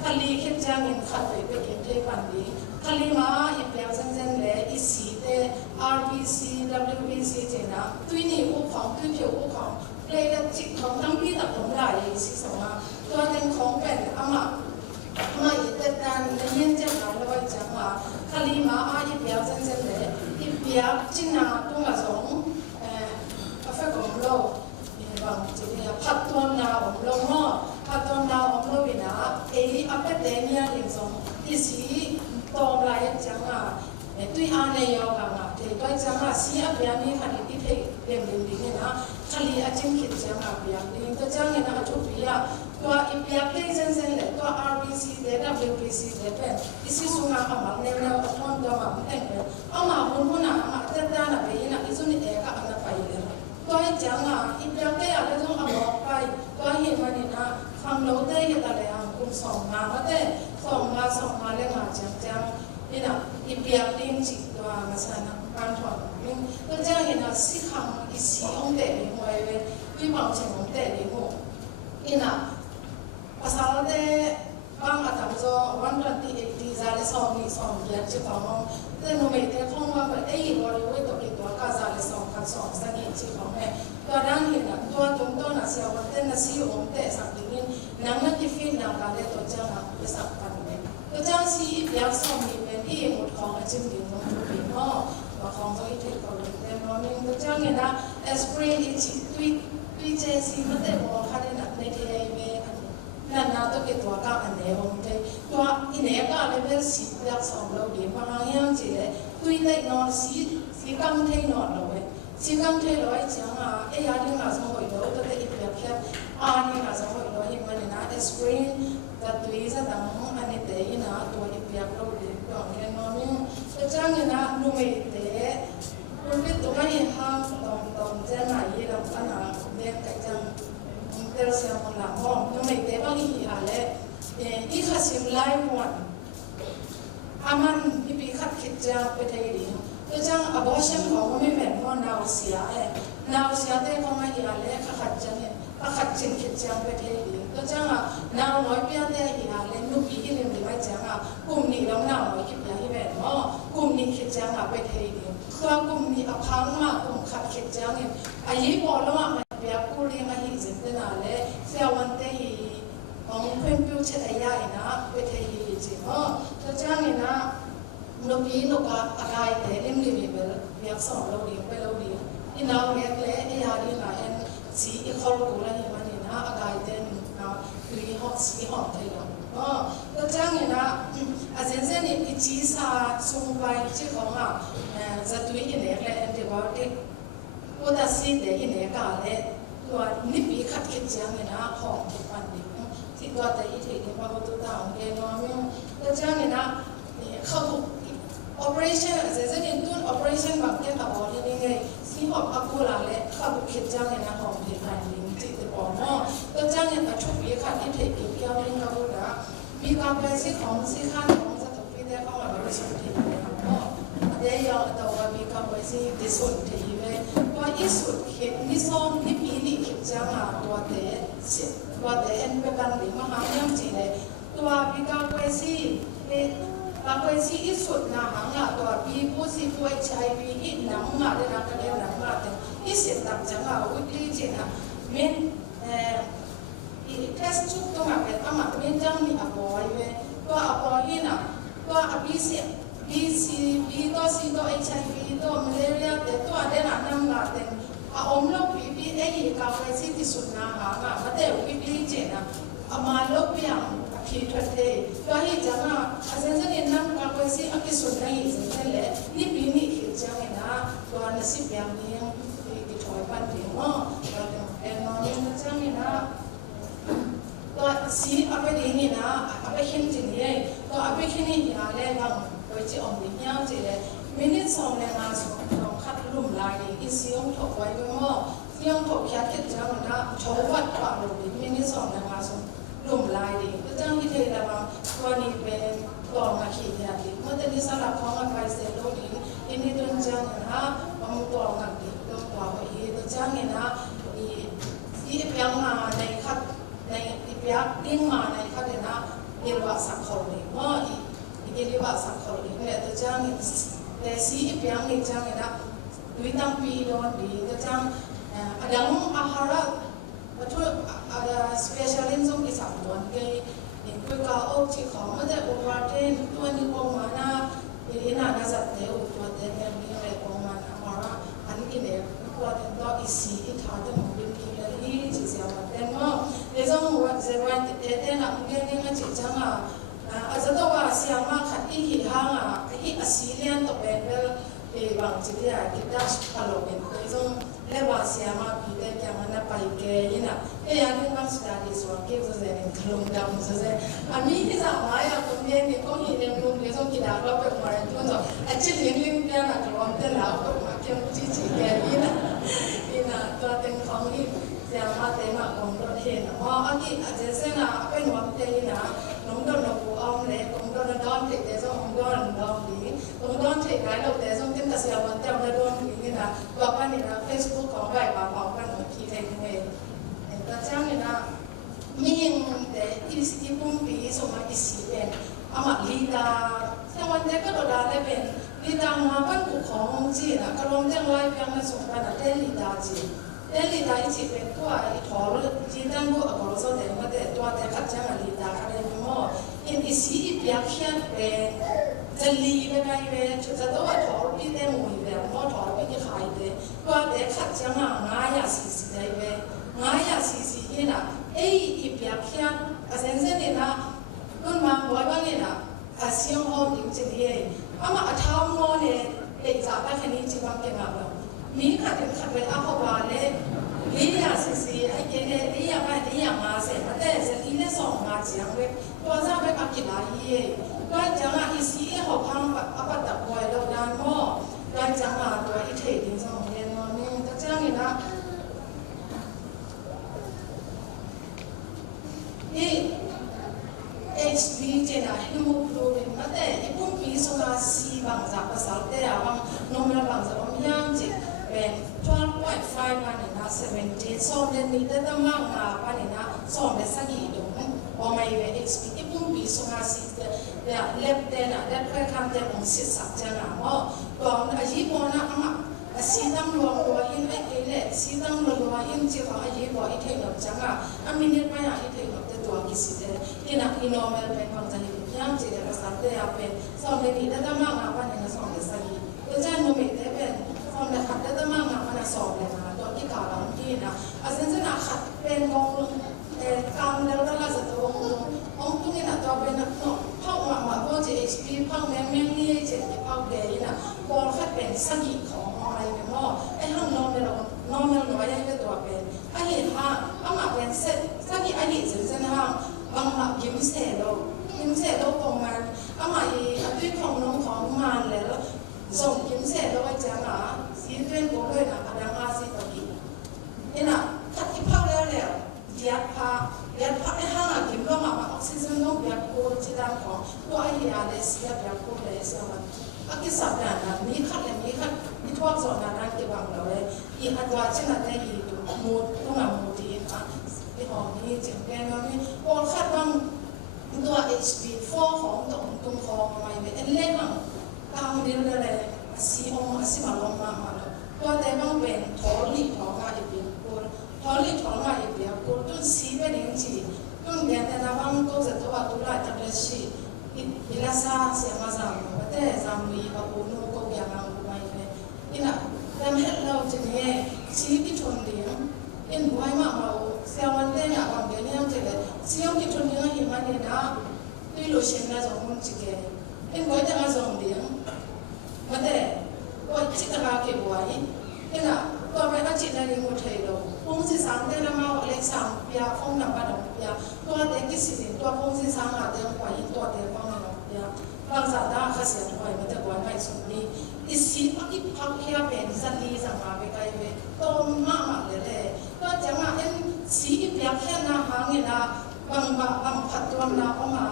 ขัดลีคิดจังเนี่ยขัดไปเก็บได้ปันดีขัดลีมาอีเปียจังจังเลยอีสีเต RBC WBC เจนะตุยนี่อุปของตุยเพียวอุปของเลยละจิตของทั้งพี่ตัดผมไหลสิสองมาตัวเต็งของเป็นอามาอีเตตันเย็นจังหวะแล้วก็จังหวะขัดลีมาอีเปียจังจังเลยอีเปียจินาตุ้งมาสองกาแฟของโลกบางจุดเนี่ยพัดตัวนาของโลกเนาะพัดตัวนาของโลกนี่นะอัปเดตเนี่ยเรื่องสองที่สีตอมลายจังอ่ะตุยอันเนี่ยยาวกันอ่ะที่ตัวจังอ่ะสีอัปเดตมีขันที่เทเรื่องดีเนี่ยนะขันลีอาจิงคิดจังอ่ะเปียกนี่ตัวจังเนี่ยนะจุดเปียตัวอีเปียกเลยจังจังเลยตัว RBC เดต้า WBC เดเป็นอีสีสุงาอามาเนี่ยเนี่ยทอนตัวมาแต่งเป็นอามาหุ่นอ่ะอามาเต้นน่ะไปนะอีสุนี่เอกอันนั้นไปเลยตัวจังอ่ะอีเปียกเนี่ยอะไรต้องเอาออกไปตัวเห็นมันนี่นะฟังเราได้ยังอะไรอ่ะกลุ่มสองงานว่าแต่สองงานเลยมาจังนี่นะอีเปียกดิ้งจิตตัวมาสานการถอดมิ่งตัวจังเห็นนะสิคำอีสีองเตะลิงไว้เลยวิบังเชิงองเตะลิงโง่นี่นะภาษาเราได้บางอาจารย์จะวันที่ดีใจเลยสองมีสองเดือนจะฟังแต่หนูไม่ได้คล่องว่าแบบไอ้บริเวณตัวกี่ตัวก็จะเลยสองกันสองสักนิด การเล่นตัวเจ้าไปสักปันเลยตัวเจ้าซีอยากสอบมีเป็นที่หมดของจิ้มดิ่งของผู้หญิงก็ว่าของตัวอีกทีก็เลยแต่นอนนึงตัวเจ้าเนี่ยนะเอสเปรย์อีกตุยเจซีมันแต่บอกเขาได้หนักในที่ไอเมย์นั่นนะตัวเกิดตัวก้าวอันเดียวมันเลยตัวอินเดียก็เลเวลสิบอยากสอบเราดีมาหางยังจีเลยตุยได้นอนสีกังเทนอนเราเว้ยสีกังเทเราไอ้จังไอ้ยาที่มาสมัยเราตัวได้อีกแบบแค่นี่มาสมัยเราเห็นมันนะเอสเปรย์แต่ตุยจะตั้งอันนี้เตยนะตัวอีกแบบเราดีก็แค่นอนนึงตัวจังเนี่ยนะนุ่มเตะมันเป็นตัวไม่ห้ามตรงเจ้าไหนเราขนาดเด็กกันจังเดี๋ยวเสียมันละห้องนุ่มเตะบางทีอะไรอีกข้าสิมไล่หมดอามันที่ปีขัดขิดจังไปไทยดีตัวจังabortion ของมันไม่แบ่งว่านาเสียนาเสียแต่ของมันอะไรขัดจังเนี่ยขัดจิงขิดจังไปไทยดีตัวจังนาน้อยเพียงแต่อะไรนุ่มปีที่เรียนดีไว้จังกลุ่มนี้เราหน้าน้อยคิดอย่างที่แบ่งว่ากลุ่มนี้ขิดจังไปไทยดีคือกลุ่มนี้พังมากกลุ่มขัดขิดจังเนี่ยอายุพอแล้วมันเปียกกูเรียนมาหินจินตนาเลยเสียวันเตยของเพื่อนพิวเชตยานะไปไทยดีจริงตัวจังเนี่ยนะลูกนี้ลูกอะไรแต่เล่มเรียนเบลอยากสอนเราดีไปเราดีที่น้าเรียกเลยไอ้ยาดีนะเอ็นสีอีกคนกูเลยมันนี่นะอะไรแต่นะคือหอกสีหอกไทยเราตัวจังเนี่ยนะอาจารย์เส้นนี่จีซาสูงไปที่ของจะตัวอินเดียเลยอันที่ว่าเด็กกูตัดสินเด็กอินเดียกันเลยตัวนิบปีขัดขิดจังเนี่ยนะหอกที่ปันดิที่ตัวแต่อีเทียนมาตัวต่างเรียนว่าไม่ตัวจังเนี่ยนะเขาoperation อาจจะเนี่ยตุน operation บางทีเขาบอกยังไงสิ่งของอักุลาเลยเขาบุกเขตจังเนี่ยนะของที่การลิงที่จะบอกเนาะตัวจังเนี่ยมาชุบยี่ขัดที่เทกิเกี่ยวกับเขาบอกว่ามีการไปสิ่งของสิ่งข้างของจะถูกพิจารณาว่าเป็นสิ่งที่เนาะเดี๋ยวตัวว่ามีการไปสิ่งที่สุดที่เลยตัวอีสุดเขตนิสอมนิปีนี่เขตจังตัวเตะตัวเตะเอ็นเป็นการลิงมาหายังจีเลยตัวมีการไปสิ่งบางคนสิอีสุดนะหางตัวปีผู้สิผู้ใช้ปีอีน้ำมาได้นะก็เรียกน้ำมาแต่อีเสียตับจังวิธีจีนะมินอีเทสจุดตัวแบบอามามินจังมีอบอยเว้ตัวอบอยน่ะตัวบีตัวซีตัวHIV ตัวมาเลเรียแต่ตัวเดน่ะน้ำมาแต่อมโลกปีไอ้กาแฟสิที่สุดนะหางมาแต่วิธีจีนะอามาโลกเปียงที่ทัดเทก็ให้จังอาจารย์เนี่ยนั่งกับไปสิอากิสุนได้ยังไงเลยนี่ปีนี้เห็นจังนะตัวนักสิบอย่างนี้ที่ถอยปันถึงว่าเอ็นนอนยังจังนะตัวสีอาไปดีนี่นะอาไปเห็นจริงเลยตัวอาไปเห็นนี่อย่างไรบ้างโดยที่อมยิ้มยังจริงเลยมินิสองเลยนะสองต้องคัดลุ่มลายอีเสียงถกไว้ก็มั่วเสียงถกแค่เกิดจังนะโชว์วัดกว่าลูกมินิสองเลยมาสองลุ่มลายดีก็จังที่เทระวังตัวนี้เป็นตัวมาขีดยาดีเมื่อแต่ที่สลับของอะไรเสร็จแล้วดีอินนี้ตัวจังนะบางตัวกันดีตัวไปตัวจังเนี่ยนะอีเปียงมาในคัดในอีเปียงดิ้งมาในคัดเนี่ยนะเรียกว่าสังขารเลยว่าอีเรียกว่าสังขารเลยเนี่ยตัวจังแต่สีอีเปียงนี่จังเนี่ยนะดูตั้งปีโดนดีตัวจังดังอาหารทั่วspecialism ที่สามตัวนี้นี่คุยกับโอ้ที่เขาไม่ได้บอกว่าเทนตัวนี้บอกมานะนี่น่าจะเดี๋ยวตัวเดี๋ยวนี้อะไรบอกมานะมาอันนี้เนี่ยตัวเดี๋ยวอีสีที่ทำตัวมันเป็นที่ละที่ที่เสียวันเดี๋ยวเดี๋ยวว่าจะวันเดี๋ยวนะมันยังมันจะจังอาจจะต้องว่าเสียมาขัดอีกห้างอีกสีเลียนตัวเป็นบางทีที่คิดได้ตลอดเป็นเดี๋ยวเลว่าเสียมาปีเดียวกันมันไปเกยนะยังบางสถานีสวนเกี่ยวกับเรื่องคลุมดำซะอันนี้ที่สามารถคนเรียนก็เห็นเรื่องคลุมเรื่องกีฬาเราเป็นมาทุกอย่างอาชีพเรื่องเรื่องนักร้องเต้นแล้วก็มาเกี่ยวกับจีเกยนะตัวเต็งของนี่เสียมาเต็มมาของเราเห็นว่าอันนี้อาจจะเส้นเป็นวันเตยนะน้องโดนเราอ้อมเลยน้องโดนดอนเด็กแต่ส่งโดนดอนดีน้องโดนเด็กได้เราแต่ส่งเต็มแต่เสียวันเต็มแล้วโดนดีนี่นะว่าปันนี่นะ Facebook ของใบมาของกันที่เทคเองแต่จังนี่นะมีเองแต่อีปุ่มปีสมัยอีสีเป็นอามาลีดาแต่วันเด็กก็โดนได้เป็นลีดามาบ้านกูของจีนะก็ลงเรื่องไล่เพียงมาส่งกันแต่ลีดาจี เดลิดาอิจิเป็นตัวอีทอร์จีดันบุอกอร์โซเดนมาเดตัวแต่ขัดจังลิดาคาเดมิโมอินอิซีอีเปียเขียนเป็นจะลีไปไงเวจะตัวทอร์พี่เดมุยเวมอทอร์พี่ขายเดตัวแต่ขัดจังง่ายสิสิได้เวง่ายสิสินี่นะอีเปียเขียนอาเซนเซนี่นะนุ่นมาบ่อยบ้างนี่นะอาเซียนฮอมดิจิเดียอามาอัฐามโมเนี่ยเด็กจากแค่นี้จีบังเก่งมากมีขัดเป็นอาภวาเลยลียาสิไอ้เกเรลียาไม่ลียามาเสร็จแต่เสร็จลีเล่สองมาเจียงเว้ยตัวจะไปอักกิลาฮีก็จังอ่ะอีซีหอบพังอัปตะบวยเราดานหม้อก็จังอ่ะตัวอีเทดินสองเรียนนอนนี่แต่จังนี่นะนี่ HB เจน่ะฮิโมโกลบินมาแต่อีปุ่นปีสุราซีบางจากภาษาแต่บางนมละบางจากอมยังจิเป็น 12.5 มันนะ17ส่วนเดือนนี้ได้ตั้งมากนะปันนะส่วนเป็นสักกี่ดวงพอมาอยู่ใน HB อีปุ่นปีสุราซีเนี่ยเล็บเดน่ะได้ค่อยคำเดนของศิษย์สักจังอ่ะว่าตอนอาชีพนะอ่ะสีดำรวมตัวอินไอเกลสีดำรวมตัวอินจีของอาชีพอีเทนกับจังอ่ะมินิไปอ่ะอีเทนกับตัวกิสิเดอินักอินโนเมลเป็นความจริงยังจีเดภาษาเดียเป็นสองเดือนนี้ได้ตั้งมากนะปันนะสองเดือนสักกี่ตัวเจ้าโนมิเตเป็นสองเดือนขัดได้ตั้งมากนะปันนะสองเดือนนะตัวที่ข่าวเราที่นะอาเซนเซนะขัดเป็นมองกลางแล้วก็ล่าสุดตัวองค์นี้นะตัวเป็นนักนกพ่อมาว่าพ่อจะ HP พ่อแม่นี่เจ็บพ่อเดย์นะพอขัดเป็นสักกี่ของอะไรเป็นหม้อไอ้ห้องนอนเป็นนอนเป็นน้อยยังเป็นตัวเป็นไอ้เห็นว่าเอามาเป็นเซ็ตสักกี่ไอ้เด็กเซ็นห้างบางแบบยิ้มเสร็จแล้วประมาณเอามาอีด้วยของน้องของมันแล้วส่งยิ้มเสร็จแล้วไปจังอ่ะสีเรื่องตัวด้วยนะพนักงานสีตัวนี้นี่นะขัดที่พักแล้วยัดผ้าไอ้ห้างยิ้มก็มาออกซิเจนน้องยัดโคจีดังของตัวไอ้ยาเลสยัดโคเลสมันอากิสับเนี่ยนะมีขัดนี่ทั่วส่วนนั้นเก็บบางเราเลยอีอัตราเช่นนั้นได้อีตัวมูดต้องมามูดีนะไอ้ของนี้จึงแกงนี่โอ้ขัดบางตัว HB4 ของตรงคอมาเป็นเล่นมั่งตามเรื่องอะไรสีอมสีมาลงมาตัวแต่บางเป็นทอลีทองอะไรเป็นคนทอลีทองอะไรเป็นคนต้นสีเป็นอย่างจีต้นเดียนแต่ละบางตัวจะตัวตุลาตัดเลยสิอิลาซาเสียมาจังแต่จังมีอาบุโนก็ยังเอาไปเลยนี่นะแต่เมื่อเราจะเนี่ยสีที่ชนเดียงอินไว้มาเอาเสียวันเดียร์บางเดียร์ยังจะเลยเสียงที่ชนเดียงหิมะเนี่ยนะด้วยโลชั่นนะสองคนจิเกอินไว้แต่ละสองเดียงมาแต่ก็จิตราเก็บไว้นี่นะตัวเป็นอาชีพในมุทยโลพงศิษย์แต่ละมาเล็กสามปีฟงนำบัตรปีตัวเด็กที่สิ่งตัวพงศิษย์เดียงกว่าอีตัวเดียงฟังนำปีบางสัปดาห์ข้าเสียถอยมาแต่ก่อนไม่สมดีอีสีพักที่พักเที่ยวเป็นสันดีสังหารไปไกลเวต้นมากเลยก็จะมาเอ็นสีเปียกแค่นาหางเนี่ยนะบางผัดตัวนาออกมา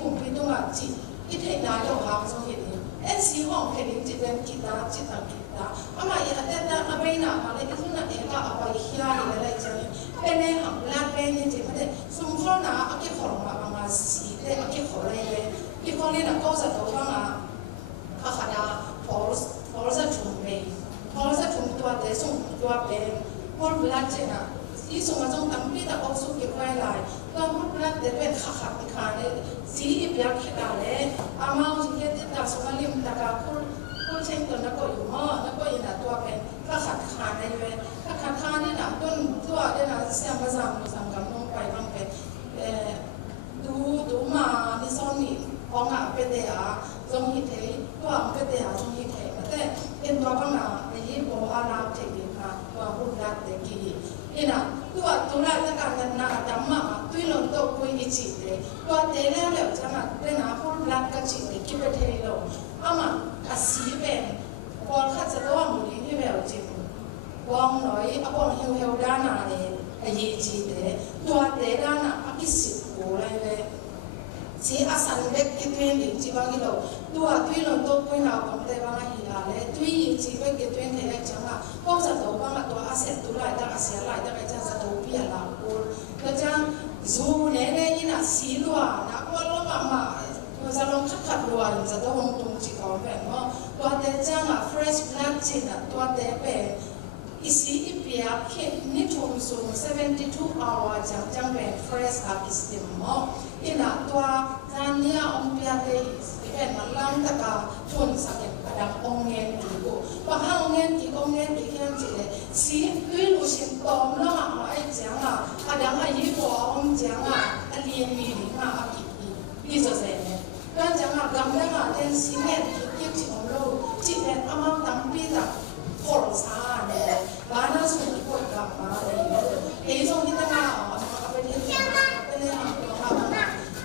กลุ่มพี่ต้องจีอีเทนายกหางสองเห็นเอ็นสีห้องเพลงจีเป็นกีตาร์จีตังกีตาร์อามาอย่างแต่อาไปนามาเลยก็คือนั่นเองก็เอาไปเฮียอะไรจังเป็นในห้องแรกเป็นจีมันเนี่ยสมมตินะอาเกี่ยวของมาสีเด็กอาเกี่ยวของอะไรเลยอีกคนนี้นะก็จะตัวฟังอาขาดาพอจะถุงเองพอจะถุงตัวเด็กส่งตัวเป็นพอเวลาเจน่ะที่ส่งมาจงตั้งพี่แต่ออกสุกิไว้หลายก็พอเวลาเด็กเป็นขาดขาเนี่ยสีอีเปียกขี้ตาเลยอามาอุจิเกตตาสมัยลิมตากาคุณเช่นตัวนักก็อยู่มั่วนักก็ยินดีตัวเป็นขาดขาในเวขาดขาเนี่ยนะต้นตัวเนี่ยนะเสียงภาษากับน้องไปบางเป็นดูมาในโซนนี้องอ่ะเป็นเดียจงหิตเทตัวเป็นเดียจงหิตเทแต่เป็นตัวบ้างนะในยี่ปัวอาณาเทกินะตัวหุ่นรัดเด็กกี่นี่นะตัวรัดการเงินนะจำมาตัวหลงตัวคุยอิจิเตตัวเตะแล้วจะมาเป็นนะหุ่นรัดกันจิตคิดไปเทโลอามาอาศีเป็นพอข้าจะตัวมุลีนี่แบบจิตวางหน่อยอาบองเหี่ยวด้านหน้าเลยไอ้ยี่จิเตตัวเตะด้านหน้าอากิสิโอ้ไรเลยสีอาสันเล็กกิtwinดิจีบางกิโลตัวtwinลงตัวคุยหนาวของแต่บางหิลาเลยtwinจีบกิtwinเท่าไรจังอ่ะก็จะตัวบางตัวอาเซียนตัวไรตั้งอาเซียนไรตั้งไอ้จังจะตัวเปียลาปูก็จังซูเน่เน่ยินะสีลัวนักว่าลงมาจะลงขัดลัวจะต้องลงตรงจีเขาแบบว่าตัวเตจังอ่ะ fresh black จีน่ะตัวเตเป็นอีสีอีเปียเข็ด สูง72 hours จังเป็น fresh up is the more อินะตัวจานเนี้ยองเปียเตเป็นมันลังตะกาชนสักกระดับองเงินกี่กูว่าห้าองเงินกี่เข้มจีเลยสีวิลุชินตอมน้องไอ้จังกระดังไอ้ยี่ปัวองจังเรียนมีหรือมาอากินี่จะเสร็จเนี่ยการจังกำลังเรียนสีเน็ตยิ่งชิของเราจีเน็ตอามาตั้งปีละโคตรสาเนี่ยบ้านนั้นสุดกดกลับมาเลยไอ้ตรงที่ตั้งเอาไปเรียนไปเรียน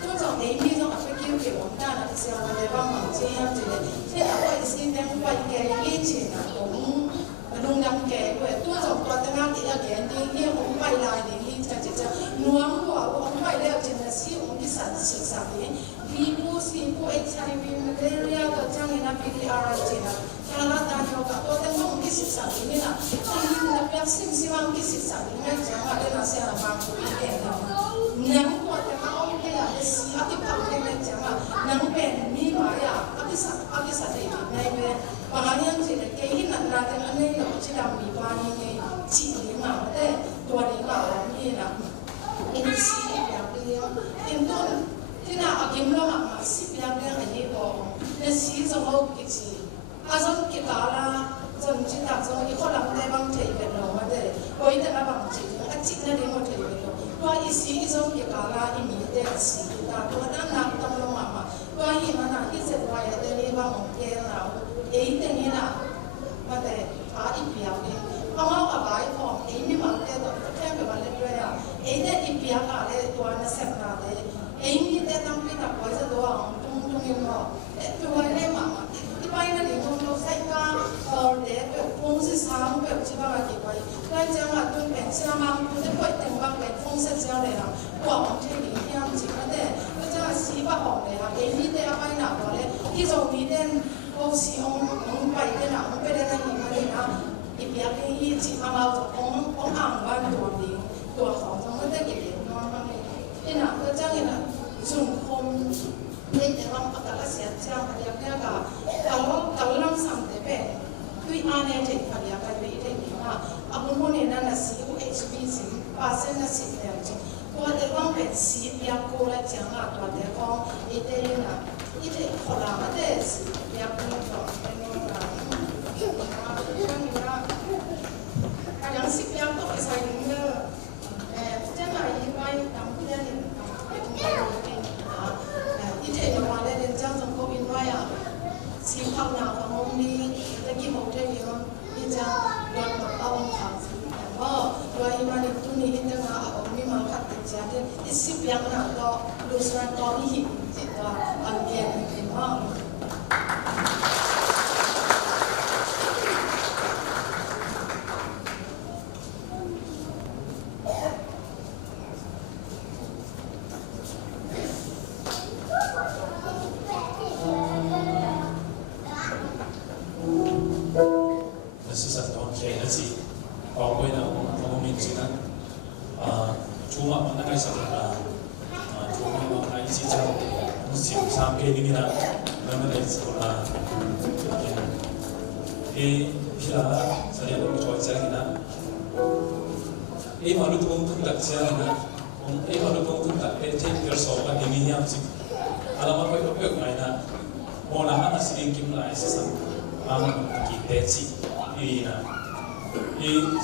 ตัวจองไอ้มีจองไปกินเกี่ยวกับด้านนั้นเสียวันเดียวบ้างมันเชี่ยจีเลยที่เอาไว้สีแดงไปแก่ยี่ชินะตรงลุงยังแก่ด้วยตัวจองตัวตั้งงานที่แก่นี่ผมไปลายนี่จะนัวมัวผมไปแล้วจะน่าสิผมที่สัตว์ศึกษาเนี่ยวีผู้สิผู้ HIV มาเลเรียตัวจังนะ PDR จีนะถ้าเราตามเราตัวตั้งงานที่ศึกษาเนี่ยนะที่นักเรียนสิ่งที่ศึกษาเนี่ยจะมาเรียนอะไรสักบางคนเองนะนั่งตัวแต่มาเอาเนี่ยสิอาทิตย์พักเนี่ยจะมานั่งเป็นมีมาอย่าอาทิตย์ที่ในเมื่อบางอย่างจีเนี่ยแค่หินนั่นแต่อันนี้เราจะทำมีบ้านนี่จีนี่มาแต่ตัวนี้มาเนี่ยนะอินซีอย่างเดียวอินต้นที่น่าอากิมเรามาสิบอย่างเดียวอันนี้บอกในสีจะเอากี่จีอาจจะกี่กาลาจนจิตตาจนอีกคนหลังได้บางทีเป็นเราไม่ได้โอ้ยแต่ละบางทีอาจิตนั่นเองมันถือเป็นเราว่าอีสีอีจงกี่กาลาอีมีแต่สีตาตัวนั้นนักตั้งลงมาว่าอีมันน่ะที่เสร็จไว้แต่นี่บางองค์เกล้าเอ้ยแต่นี่น่ะมาแต่อาอีเปียกเนี่ยเอาเอาไปพอเอ้ยไม่มาแต่ตัวแค่ไปวันเล็กด้วยอ่ะเอ้ยแต่อีเปียกอะไรตัวนั้นเสร็จแล้วเลยเอ้ยมีแต่ตั้งปีนับไว้จะตัวตรงนี้มั้งตัวนี้มั้งที่ไปนั่นเองเราใส่ก้าเด็กแบบพงศิษย์แบบที่บ้านกี่ไปแล้วจังหวัดตุนเป็นเชื่อมั่นคุณจะไปแต่งบ้านเป็นพงศิษย์เจ้าเลยอ่ะกว่าของที่นี่ที่อังกฤษก็แต่ก็จะสีบ้าออกเลยอ่ะเอ้ยมีแต่ไปหนักเลยที่เรามีเด่นพวกสีองไปเด่นอ่ะองไปเด่นอะไรอย่างเงี้ยนะอีเปียกนี่จีมาเอาจากองอ่างบ้านตัวนี้ตัวของจังไม่ได้เก็บนอนมาเลยที่หนักก็จะเห็นอ่ะสุ่มคมเล่นแต่ว่าปกติเสียเจ้าพยายามเนี่ยก็แต่ว่าเราสั่งแต่แบบด้วยอันนี้เด็กพยายามไปเรื่อยๆว่าอาบุญโมเนี่ยนั่นน่ะสิว HB สิ%น่ะสิแล้วจริงตัวเด็กว่าเป็นสิยาโกและจังอ่ะตัวเด็กว่าอีเด็กน่ะอีเด็กคนละมันเด็กสิยาโกตัวเป็นโน่นน่ะอย่างสิยาโกไปใส่เนื้อจะมาอีกไปทำผู้เรียนอีเด็กมาเรียนจังจงก็อินไว้อ่ะสีขาวหนาขององค์นี้ตะกี้ผมเจอเยอะที่จะโดนแบบเอาองค์ขาวสีแต่ว่าตัวอิมานิตุนี่ที่จะมาเอาองค์นี้มาขัดติดใจที่ที่สิบอย่างนั้นก็ดูสระตอนนี้หินจิตว่าอันเกียรติเป็นมาก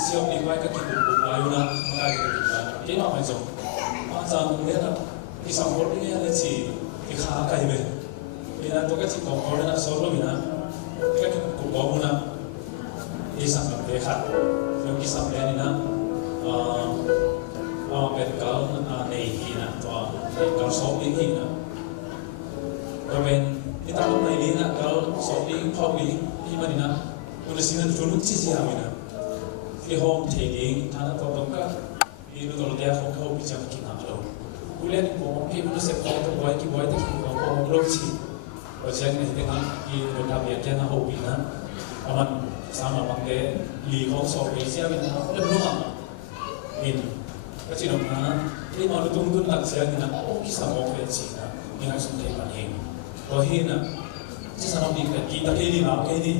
siapa yang baik kita ayuna mengajar kita. Ini apa macam? Macam ni lah. Kisah orang ni ada si ikha kai be. Ini tu kan si kau orang nak solo ni lah. Kan kau kau mana? Kisah mereka. Yang kisah mereka ni lah. Berkal ni lah. Kalau shopping ni lah. Kemudian kita pun ni lah. Kalau shopping kau ni mana ni lah. Udah sini dulu cici yang ni lah. ที่ห้องเทดิ้งท่านก็ต้องการมีรู้ตัวเดียวของเขาพิจารณากินหนักแล้วผู้เล่นผมที่รู้สึกว่าตัวไว้ที่ไว้ที่ผมรู้สิว่าเช่นนี้ที่นั่นที่เราทำอย่างแค่นั้นเขาบินนะมันสามารถบางเดลีของสอบเอเชียบินนะเรื่องนู้นบินก็จริงนะที่มาดูตรงนู้นหลักเสียนี่นะโอ้คิดสมองเป็นจริงนะนี่ให้สมเด็จมันเองเพราะเห็นนะที่สนามบินแต่กีตาร์แค่นี้นะแค่นี้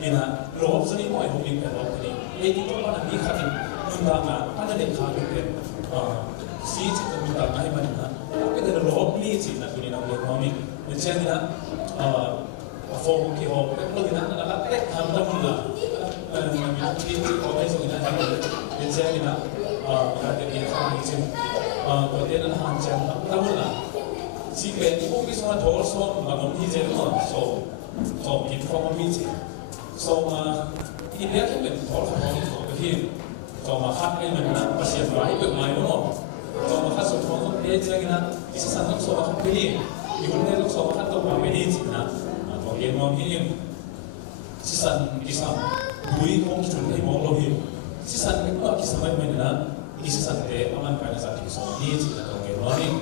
นี่นะรอบสนิทหน่อยผมบินแต่รอบนี้เอ้ยที่ตัวมันมีขัด ta na ana de kha ke si chi ta ta mai man na ke de rob ni chi na tu ni na le ko mi ne chen na fo ki ho ke lo ni na la ke tham ta mun la na mi ti ko ai so na ne chen na ka de ni kha ni chi ko de na han chen ta mun la chi ke ni ko ki so na thor so ma ngom ti chen no so ki fo mi chi so maที่เรียกเป็นทอล์กของประเทศก็มาคัดให้มันนะประเสียบไว้เป็นไงบ้างก็มาคัดสุดท้องต้องเรียกเจ้ากินนะที่สันต้องสอบคัดไปนี่อยู่ในต้องสอบคัดต้องมาไปนี่จริงนะก็เรียนมองที่นี่ที่สันที่สันดูอีกของที่ถึงได้มองเราเห็นที่สันไม่ก็ที่สันไม่เป็นนะที่สันเดอามันไปในสันที่สองนี่จริงนะก็เรียนมองนี่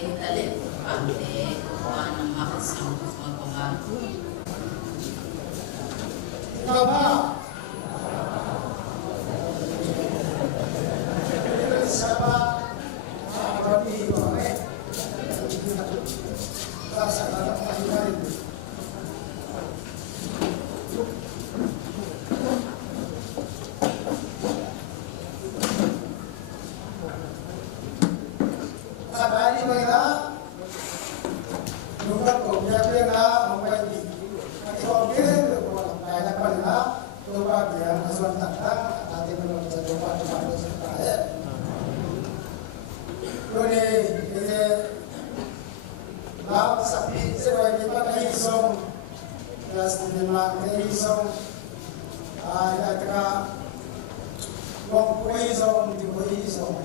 ni tali ate wana makasang kumagawa. Baba. Siapa? Bagi boleh. Rasa ada panggilan. Sabari bagaimana? Lupa kau biar na mungkin di. Kalau biar banyak bagaimana? Lupa biar masuk tentang nanti menurut lupa supaya. Luni ini bab sapi sebagai kita hisong kelas 5 hisong ada kita wong hisong di hisong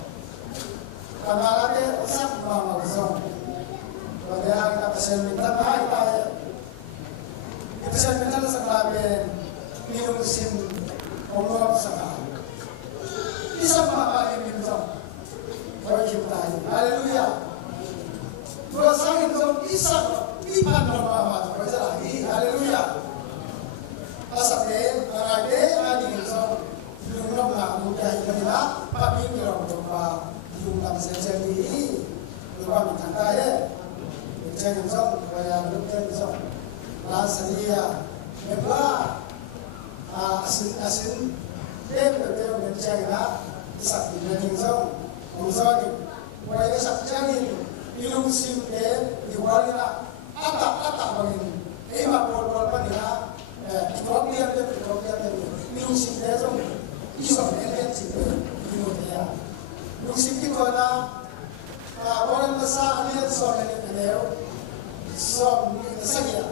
karena ada usap mama hisong pada kita pesen minta baik baik kita pesen minta sekarang minum sim omong sekarang bisa apa ini minum Haleluya. Berasa itu bisa iman nama berasa lagi. Haleluya. Asapnya ada ani itu belum nak mudah inilah tapi kalau berapa jumlah sensasi ini berapa minta kaya. Macam itu supaya betul itu. Lasaria memang asin betul mencari sakti mencari Usagi, wajah sakjani ilmu simple diwalina ata bangin, ema pol panina, ikropian ilmu simple so isom element simple ilmu dia, ilmu simple kona, orang masa aliat som ini kenal, som ini saja.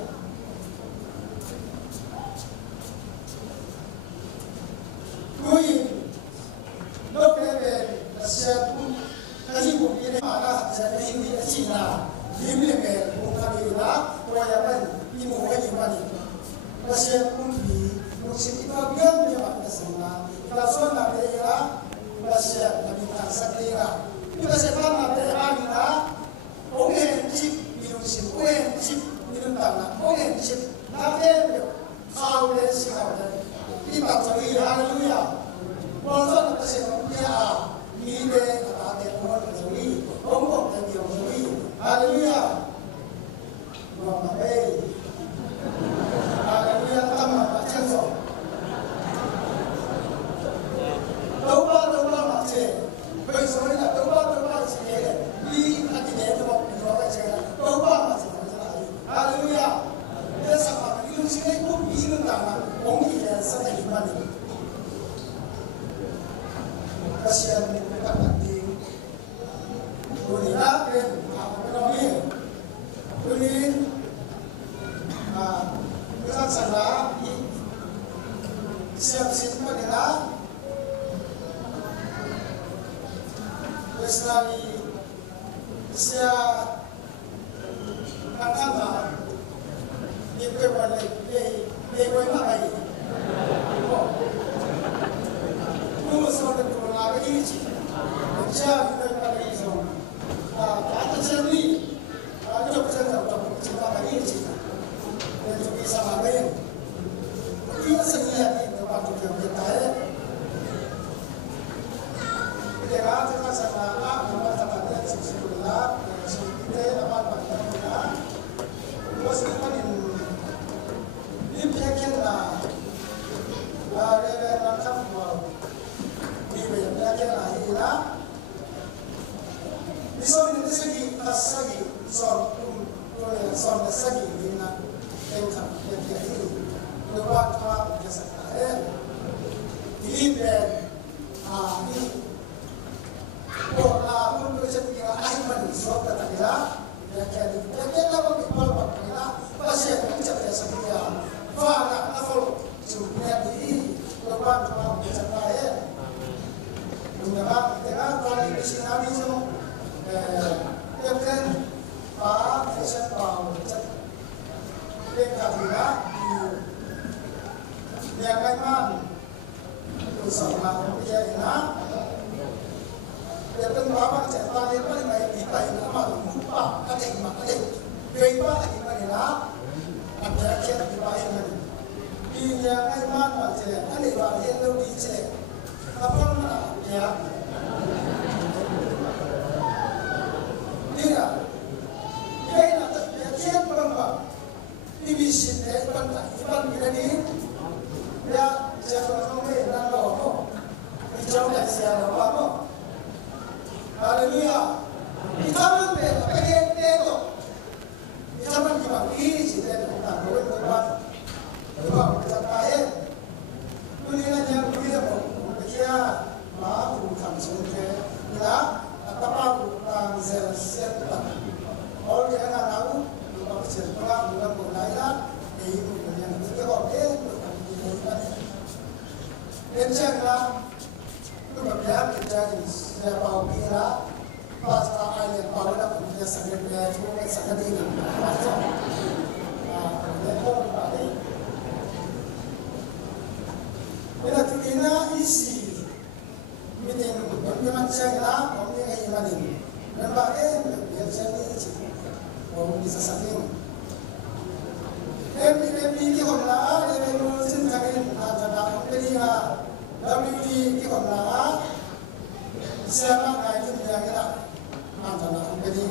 Kui, dokter Siapa kasih bukti mana jadi ini Cina, ini ke bukan inilah, wajahkan ibu wajibkan itu. Siapa pun di musim itu biar menjawab kesana. Kalau soal nanti ia, siapa lebih tak setia. Jika siapa nanti ia, orang cip minum sim, orang cip minum tanah, orang cip nanti kau dan siapa dan ibadah jadi haleluya. Kalau nanti siapa dia ini ada orang terjadi, orang terjadi. Haleluya. Mamae. Haleluya tamat macam so. Doa macam. Besok ni doa macam. Ini nanti dia doa macam. Doa macam. Haleluya. Dia sama. Itu sini pun ini tanah. Orang ini saya iman ini. Kasihan ni kita nanti dunia kan ekonomi dunia kita sana siap-siap mana Islami siap apa itu boleh dia mana ini Musuh itu lagi ini, macam kita pada itu, kata sendiri, kita bercakap lagi ini, dan juga sama lain. Kita sedia di tempat kita ya. Kita kita sama kita tempatnya sesuatu kita apa kita, terus kita ini biarkan lah, ada macam Ila Misal ini segi kasagi son sagi dina engkau jadi lupa apa biasa ini ben ini pun bersedia ahman suatu tanda ya jadi kita apa kita pasti akan mencapai sedia fana afal sebenarnya ini lupa apa biasa Dengan kali kesinami semua, kan pak siapa dekat juga yang memang bersama dia ina để tân hóa bằng trẻ ta đến với ngày bị bảy nó mà cũng bảo các thầy mà các thầy gây ba thì mà để lá làm trẻ chết thì ba em mình đi nhà anh man mà trẻ anh để vào hiện đâu đi trẻ các con mà nhà đi là đây là tất cả chết bằng bằng đi bị xịt để bằng lại bằng cái này ya sẽ không biết là nó đi trong đại xe nó quá không Hallelujah. Kita memang pakai teko. Kita memang kita kiri sih teko tak boleh berbuat. Sebab kita pakai. Dunia yang berbeda pun. Kita maaf bukan semuanya. Kita apa bukan sesuatu. Orang yang nak tahu bukan sesuatu bukan berlainan. Ini bukan yang kita boleh bukan kita. Encanglah. Kemudian kita siapa kira pasta ayat pada punya sangat berjumlah sangat tinggi. Lepas tadi, bila kita isi meeting, memang saya orang yang iman ini. Nampak yang saya isi orang bisa saking. Ini kita ini sendiri ada dalam peristiwa. WD kita nak siapa kaya dia kita macam nak beri.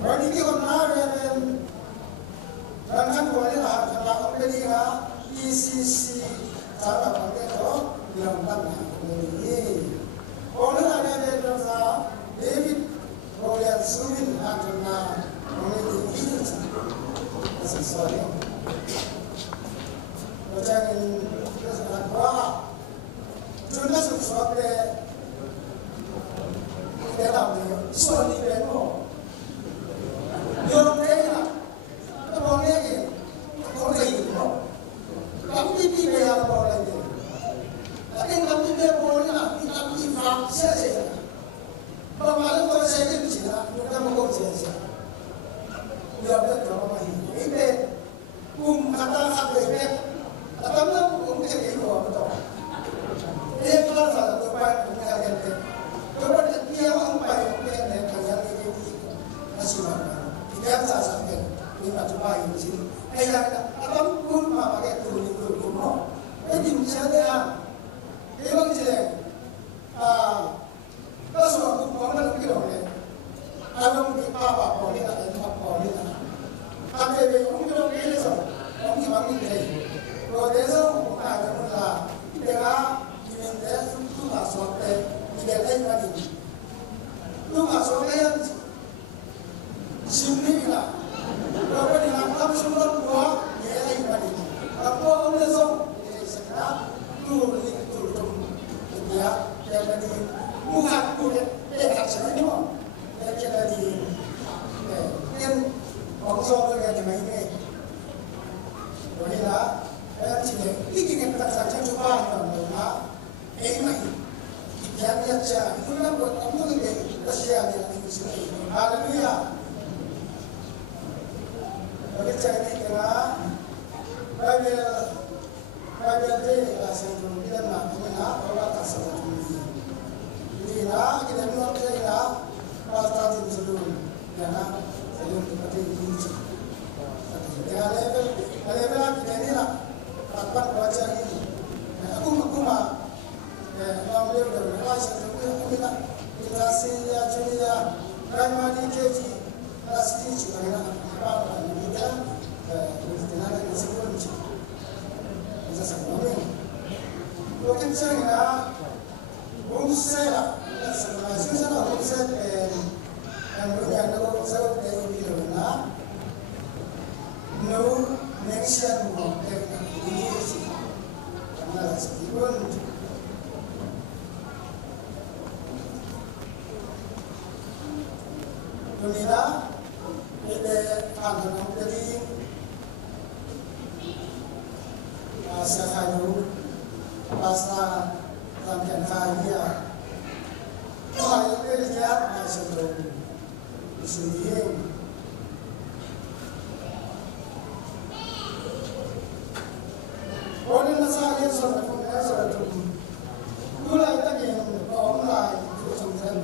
WD kita nak dan boleh lah kalau beri ECC cara pakai tu yang mana beri. Boleh ada dalam David boleh sulit macam nak beri sesuatu. Macam ini wah. Jumlah sesuatu dalam suami beno, yang lainnya, boleh ke, boleh itu, kami tidak boleh itu, tapi kami tidak boleh kami fakir saja. Bagaimana kalau saya bicara, kita mau bicara, dia berdoa ini, kata apa ini, atau mungkin itu apa? Dia kalau salah tempat punya gente, tempat dia orang baik punya gente yang ini masih mana? Dia tak sampai ni macam baik di sini. Ayah, abang pun mak pakai turun no. Ini misalnya, dia bang jelek. Kalau suatu orang nak kira ni, abang mungkin apa boleh tak, apa boleh tak. Ada yang mungkin boleh so, mungkin bang ni. Kalau dia so, mungkin ada mula. Dia tu masuk ke dia lain lagi. Tu masuk ke yang sini lah. Kalau dia nak semua buat dia lain lagi. Apa orang tu dia sekarang tu dia jadi bukan dia tak semua dia jadi yang orang dia jadi macam bolehlah. Ini kita saja cuba nampak. Ini yang biasa. Itu nak buat apa ni? Kasihan yang ini sini. Haleluya. Bagi saya ini kena bagi dia asal dia nak orang tak salah ini. Ini lah kita buat dia lah. Pasti itu sebelum jangan sebelum kita ini. Level kita ni lah. Apa baca ini? Aku mah. Kalau dia berbuat sesuatu kita siya julia, ramai keji, pasti juga apa kita kita nak sebut kita sebut. Mungkin saya bungsa, sebenarnya bungsa yang punya nama saya ini adalah no mention of ini sih, karena sebelum dunia ini ada jadi sehayu pasal dalam kaya kaya kerja masuk sendiri orang masalah yang sudah mulai tadi orang lain itu sudah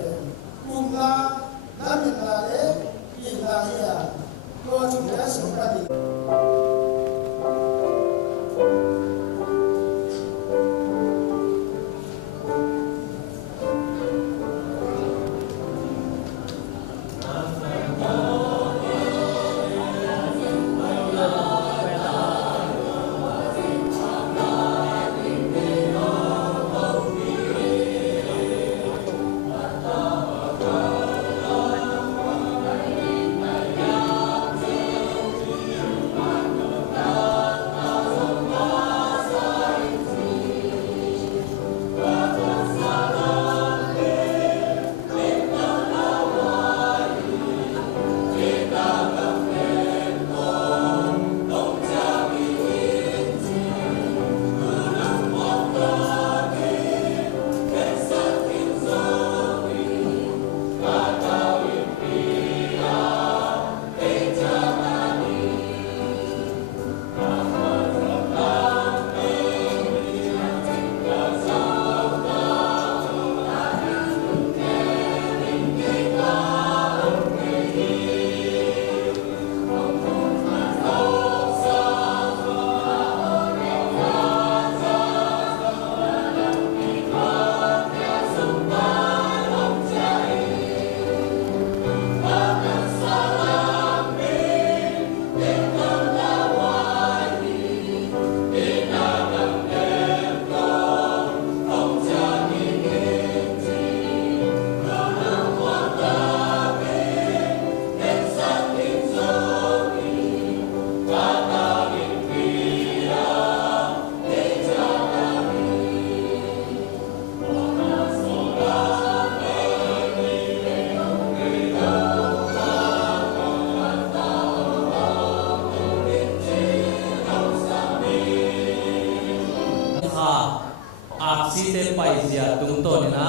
si te pai zia tung to ni na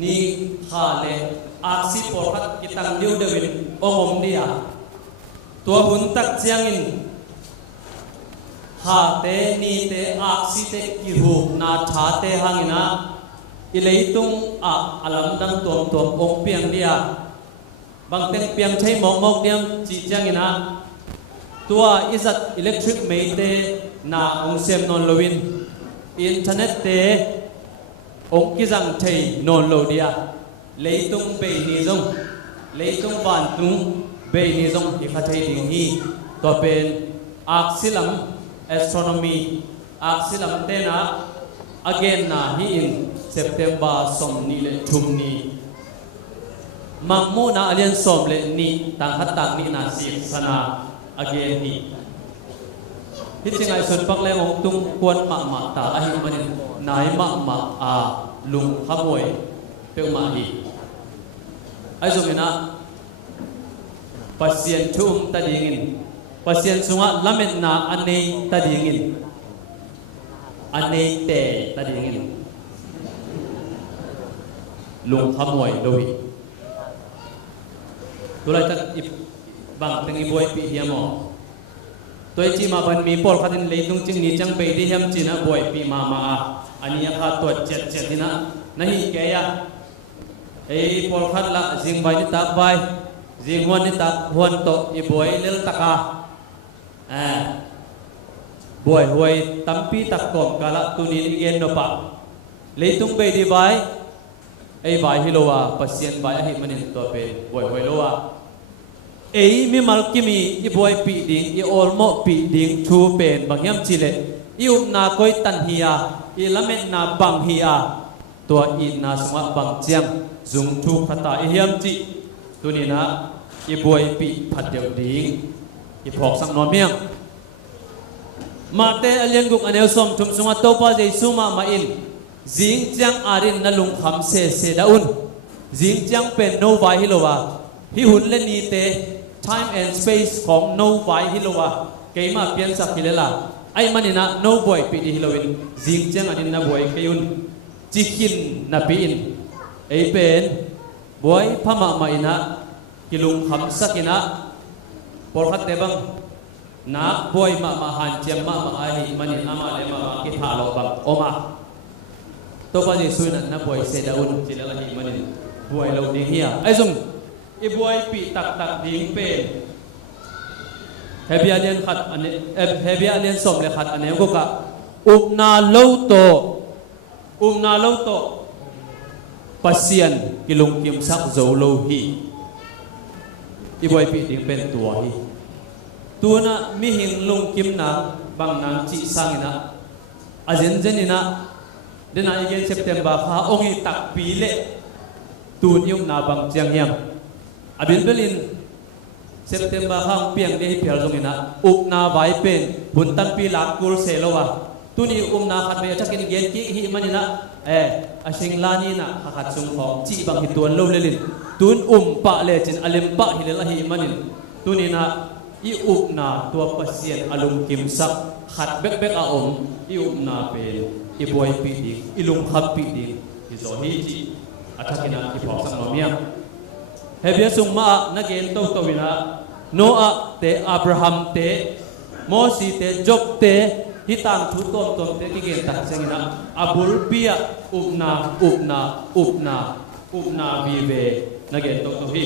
ni kha le aksi por khat kitang diu dewin ongom dia tua hun tak chiang in ha te ni te aksi te ki hu na tha te hangina ileitung a alam dang tom tom ong piang dia bang teng piang chei mok mok diam chi chiang ina tua izat electric mei te na ong sem non lowin internet te ong ki jang thei non lo dia leitung be ni jong leitung ban tung be ni jong ki kha thei ding hi to pen axilam astronomy axilam te na again na hi in September som ni le thum ni mangmo na alian som le ni tang hat tang ni na si sana again ni hi chingai sun pak le ong tung kwan ma ta a hi manin nai ma a lung khamoi pe ma hi ai zo ina pasien thum ta dingin pasien sunga lamet na anei ta dingin anei te ta dingin lung khamoi lohi tulai tak bang tengi boy pi hiamo toy chi ma ban mi pol khatin leitung ching ni chang pe di hiam china boy pi ma ania kha to chet chet dina nahi ke ya ei pol khat la jing bai ni tak bai jing hon ni tak hon to i boy lel taka boy hoi tampi tak kom kala tunin gen no pa leitung pe di bai ei bai hilowa pasien bai hi manin to pe boy hoi lowa ei mi mal kimi i boy pi ding i olmo pi ding thu pen bangyam chile i na koi tan hiya i lamet na bang hiya to i na sma bang chiang zung thu khata i hiam chi tunina i boy pi phat deu ding i phok sang no miang ma te alien guk anel som thum sunga to pa jesu ma in jing chiang arin na lung kham se daun jing chiang pen no vai hilowa hi hun le ni te time and spaceของ no vai hilowa keima pian sa khilela ai manina no boy pi di hilowin jing chiang anin na boy kayun chikin na piin ei pen boy phama ma ina kilung kham sakina por khat te bang na boy ma han chiang ma ai manin ama le ma ki tha lo bang oma to pa ji suina na boy se daun chilala hi manin boy lo ding hiya ai zung i boy pi tak ding pe hebi alien khat ane hebi alien som le khat ane ko ka umna lo to pasien kilung kim sak zo lo hi i boy pi ding pen tua hi tuna mi hing lung kim na bang nang chi sangina ajen jenina dena igen September kha ongi tak pi le tun yung na bang chiang yam abil belin September khang piang de pial zongina up na vai pen buntan pi lak kul selowa tuni na khat be chakin gen ki hi manina asing lani na khat sung khom chi bang hi tuan lo lelin tun pa le chin alim pa hi le hi manin tuni na i na tua pasien alum kim sak khat bek a i na pen i boy pi di ilung khap pi di i zo hi chi athakina i phok sang no miam hebia sung ma na gen to wina noa te abraham te mosi te job te hitang thu tom te ki gen tak sengina abul pia upna vive na gen to hi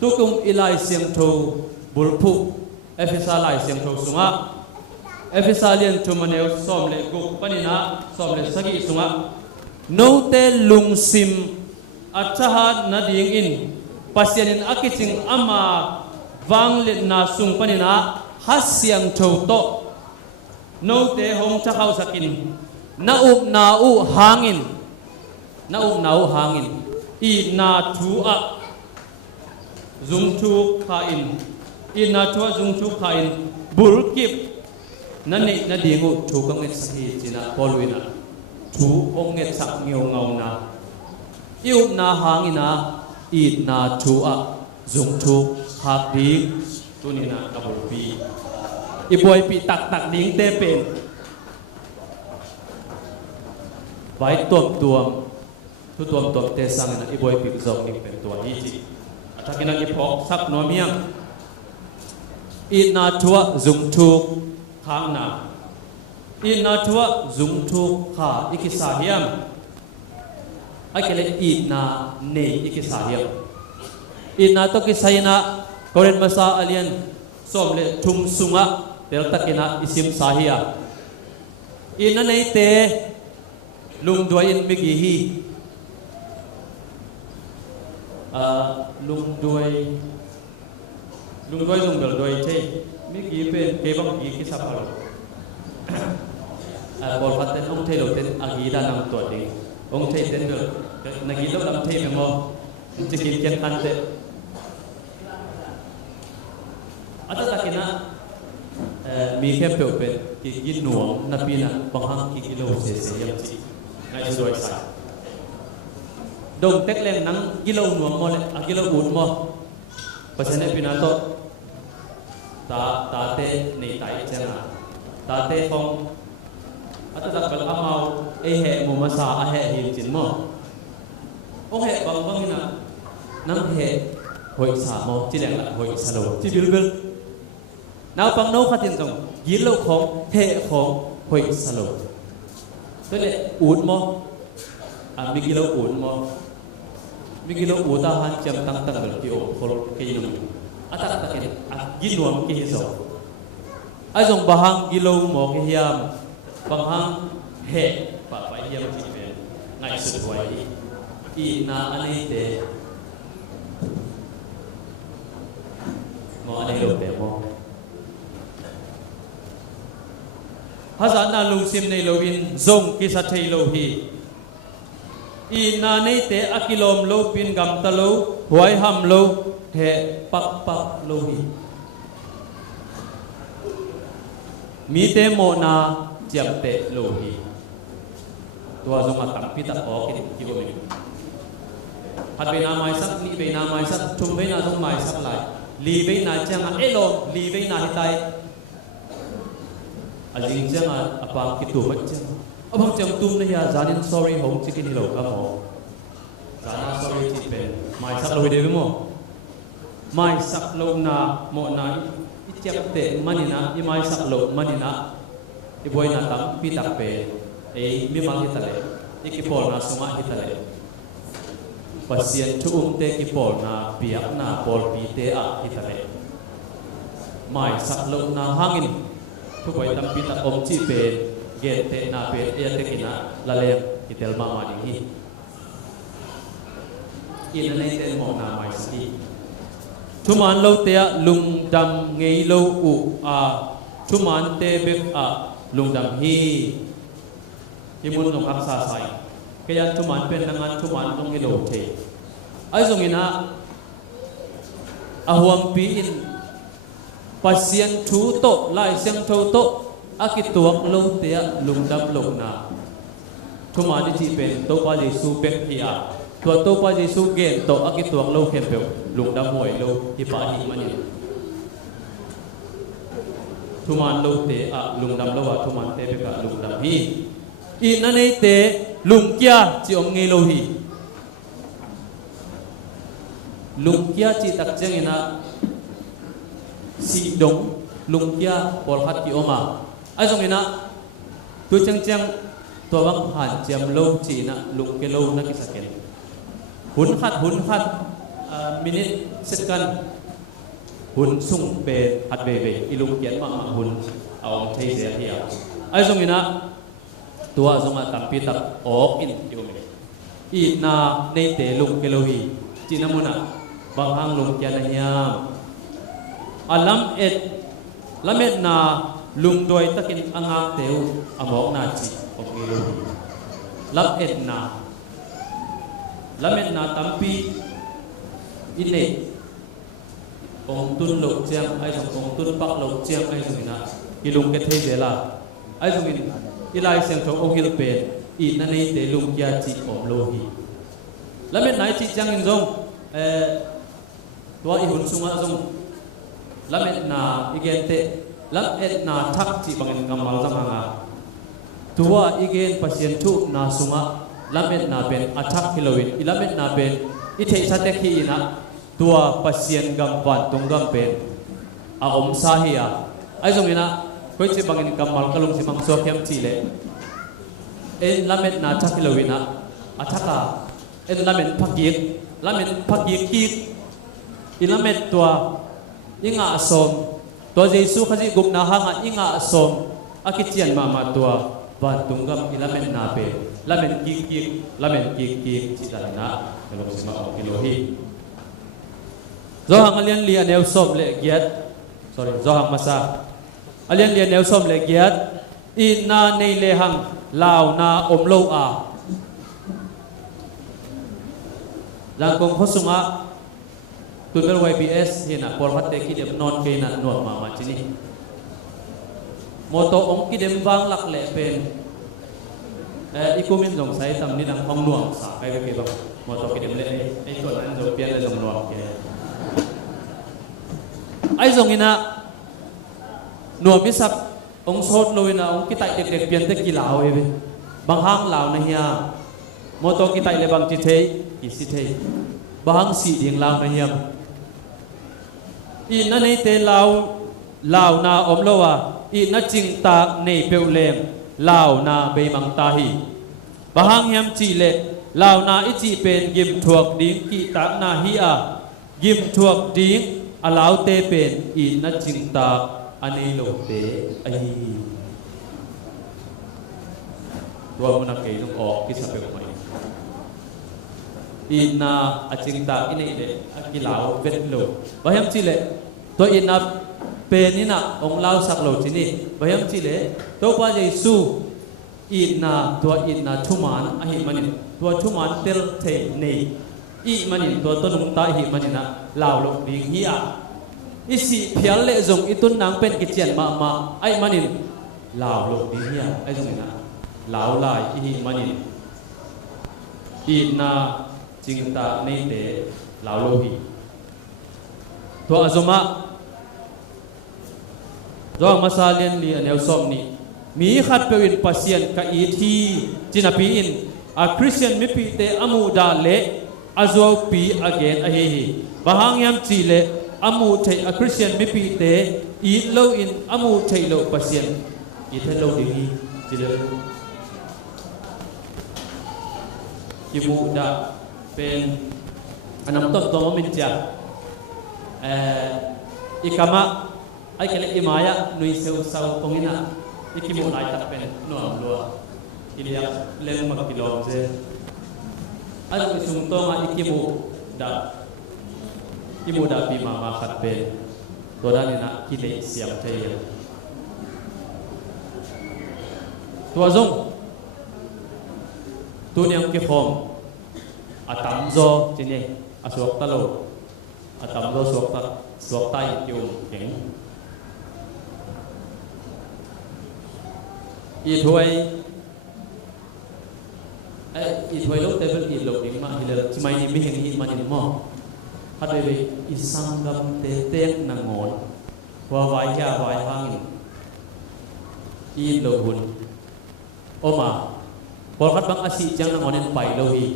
tukum ilai siang tho bulphu efisa lai siang tho sunga efisalian thumaneu somle guk panina somle sagi sunga no te lungsim achaha na ding in pasianin akiching ama wanglet na sung panina hasyang thoto no te hom chakhau sakin na u hangin i na thu a zung thu kha in i na thu zung thu kha in bulkip nani na dingu thu kang et sahi china polwina thu onget sak ngeu ngau na iu na hangina i na thu a zung thu khak di tunina kabul pi i boy pi tak ding te pen vai tuam te sang na iboi pip zong ning pen tua hi chi athakina ki phok sak no miang in na thua zung thuk khang na in na thua zung thuk kha ikisa hiam akele in na ne ikisa hiam in na to ki saina koren masa alien som le thum sunga tel takina isim sahia in na nei te lung duai in migi hi lung duai lung bel duai che migi pen ke bang gi ki sapalo bol paten ong thei lo ten agi da nam to ding ong thei ten bel nagi lo lam thei me mo chikin ken kan te ata takina mi khem pe pen ki gi nuam na pina panghang ki kilo se yam chi ngai duai sa dong tek leng nang kilo nuam mo le a kilo ut mo pasane pina to ta te nei tai chena ta te phong ata tak bal amau e he mo masa a he hil chin mo o he bang ina nang he hoi sa mo chi leng la hoi sa lo chi bil nào bằng nấu phát triển dòng ghi lâu khó hệ khó hội sa lâu tức là uốn mò mi ghi lâu uốn mò mi ghi lâu uốn ta han chấm tăng được kiểu khổ cái gì nữa ta cái ghi nuông cái gì rồi ai dòng bahang ghi lâu mò cái hiam bahang hệ và phải hiam chỉ về ngày sự quay i na anh ấy để mò anh ấy lâu để mò hazan na lung sim nei loin zong ki sa thei lo hi i na nei te akilom lo pin gam ta lo huai ham lo he pak lo hi mi te mo na jam te lo hi tua zong a tam pi ta o ki bo mi hat be na mai sak ni be na mai sak thum be na zong mai sak lai li be na chang a elom li be na hi tai aling jangan apa kita macam abang jam tum ni ya zanin sorry home chicken hello kamu zana sorry chicken mai sak lo de mo mai sak lo na mo na ichap te manina i mai sak lo manina i boy na tam pi tak pe e mi mang hitale ikipol na suma hitale pasien tu te kipol na piak na pol pi te a hitale mai sak lo na hanginทุกวันทำพิธีอมชีเปเกตเตนาเปเอเตกินะละเลมกิเตลมามาดิฮีอินในเตนมองนาไม่สกีทุมันโลเตะลุงดำเงยโลอุอาทุมันเตเบกอาลุงดำฮีที่มุนลงอักษาใส่ก็ยันทุมันเป็นนังานทุมันต้องเงยโลเทไอ้ตรงนี้นะอาหวมปีอินpasien thu to lai siang tho to akituak lo tia lungdam lo na thuma di chi pen to pa jesu pek hia to pa jesu gen to akituak lo khem pe lungdam hoi lo hi pa hi mani thuman lo te a lungdam lo wa thuman te pe ka lungdam hi i na nei te lung kya chi om nge lo hi lung kya chi tak chang ina si dong lung kia bol hat ki oma ai zong ina tu chang to bang han jam lo chi na lung ke lo na ki saken hun khat minute second hun sung be hat be ilung kian ma hun aw thei se hia ai zong ina tua zong a tam pi tak ok in ki ko i na nei te lung ke lo hi chi na muna bang hang lung kian na hiam alam et lamet na lung doi takin anga teu amok na chi okilo lam et na lamet na tampi ine ong tun lo chiang ai song ong tun pak lo chiang ai song ina ilung ke thei de la ai song in ilai sem tho okil pe i na nei te lung kya chi om lo hi lamet nai chi chang in zong tua i hun sunga zong lamet na igente lam et na thak chi bangin kamal zamanga tua igen pasien thu na sunga lamet na ben athak hilowin ilamet na ben I thei sa te khi ina tua pasien gam van tung gam ben a om sa hi a ai zong ina koi chi bangin kamal kalung si mang so khem chi le en lamet na thak hilowin a athaka en lamet phakik ki ilamet tua inga som tua Jesu khaji gup na hanga inga som akichian mama tua van tung gam ilamet na be lamen kik chi dalina kalung si mang kilohi zo hang alian li aneu som le giat sorry zo hang masa alian li aneu som le giat I na nei le hang lao na om lo a jang kong khosunga tunbel YBS hina por hatte ki dem non ke na no ma chini moto ong ki dem wang lak le pen ikumin dong sai tam ni dang hong nuang sa kai ke bang moto ki dem le ai ko nan do pian le dong nuang ke ai zong ina nuam misak ong sot loina ong kitai tek pian te ki lao e bang hang lao na hiya moto kitai le bang chi thei ki si thei bang si ding lao na hiam I na nei te lao na om lowa I na ching ta nei peu lem lao na be mang ta hi bahang hiam chi le lao na I chi pen gim thuak ding ki ta na hi a gim thuak ding allow te pen I na ching ta anei lo te ai tua mo na kay nung ok ki sa pe mai I na aching ta inei le akilao vet lo baham chi le to ina penina ong lao sak lo chini bayam chile to pa Jesu ina tua ina thuman ahi manin tua thuman tel the nei I manin to tonung ta hi manina lao lo ding hi a isi phial le zong itun nang pen ki chian ma ai manin lao lo ding hi a ai zong ina lao lai hi manin ina chingta nei te lao lo hi to azoma do masalian li aneu som ni mi khat pewin pasien ka I thi chinapi in a Christian mi pi te amu da le azo pi again a he bahang yam chi le amu thei a Christian mi pi te I lo in amu thei lo pasien I the lo ding hi chi le ki mu da pen anam tot to min cha ikama ai kele imaya nui seu sau pongina ikimu lai tak pen no lo ilia leng mak kilom je alo isung to ma ikimu da pi ma khat pen to da ni na kile siam thai to zong tu niam ki khom atam zo chini asok talo atam zo suak tai kium keng I thôi lúc table I lộc đỉnh mà thì là chỉ mai ni mình hi mà ni mo hát về I sangam te tek na ngon qua vai kia vai hang I lo hun oma por khat bang asi chang na ngon en pai lo hi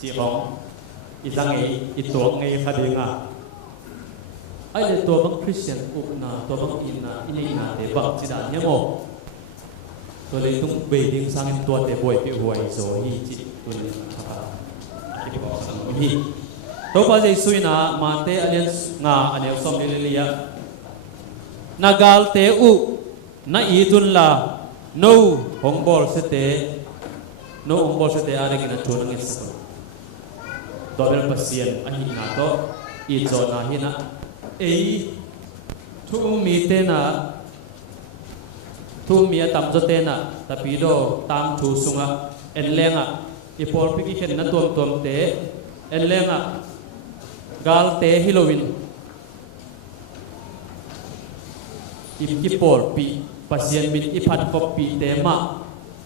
chi bong I sang I tuak ngai khadinga ai le to bang Christian up na to bang in na inei na te bang chi da nyamo tôi lấy tung bề điên sang em tuột để buổi bị huay rồi hi chị tôi lấy cái bỏ sang hi tôi bao giờ suy na mà te anh nga anh som đi lia nagal te u na idun la no hong bol se te are gina chun ang isa double pasien ahi na to I zo na hi na thu mi te na thu mía tam cho tên à tapi do tam thu sunga en lenga ipol piki ken na tom te en lenga gal te Halloween ipol pi pasien min iphat kopi te ma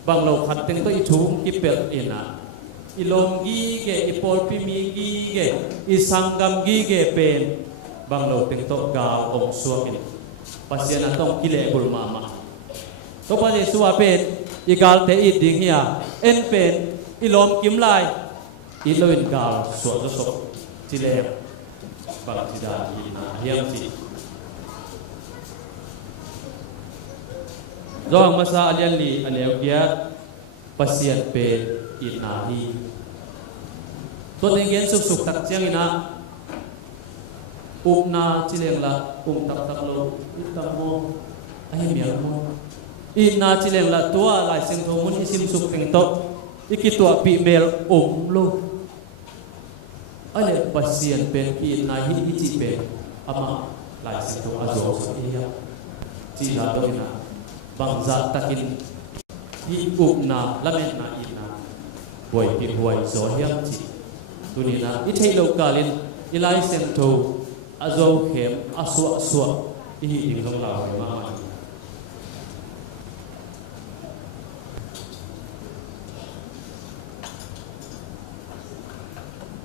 banglo khat teng to I thung ki pel ena ilong gi ge ipol pi mi gi ge isangam gi ge pen banglo teng to gal om suakin pasien atong kile bul mama to pa Jesu apet igal te i ding hiya en pen ilom kim lai i loin gal so so chile bang sida i na hiam chi Zoang masa alian li aleu giat pasien pe ina hi to tengen suk suk tak chiang ina na chileng la tak tak lo itam mo ai mial mo ina chileng la tua lai sing tho mun isim suk teng to ikitua pi mel lo ale pasien pe ina hi chi pe ama lai sing tho azo so iya chi la do ina bangza takin hi na lamen na ina boy pi huai zo hiam chi tunina i thailo kalin ilai sem tho azo khem aswa swa i ding long la ma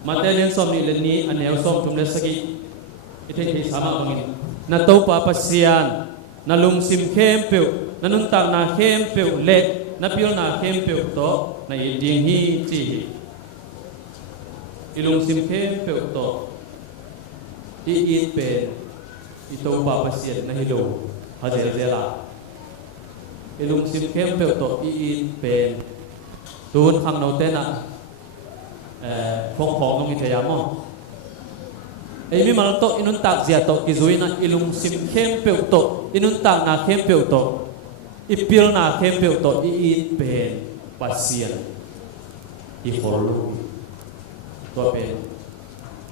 matelen som ni len ni anel som tum le sagi i thei sama bangin na to pa pasian na lung sim khem pe na nun tak na khem pe le na pil na khem pe to na i ding hi chi ilung sim khem pe to i in pe i to pa pasien na hilo ha je la ilung sim khem pe to i in pe tun khang no te na phong phong ngom thaya mo ei mi mal to inun tak zia to ki zuina ilung sim khem pe to inun tak na khem pe to ipil na khem pe to i in pe pasien i holu to pe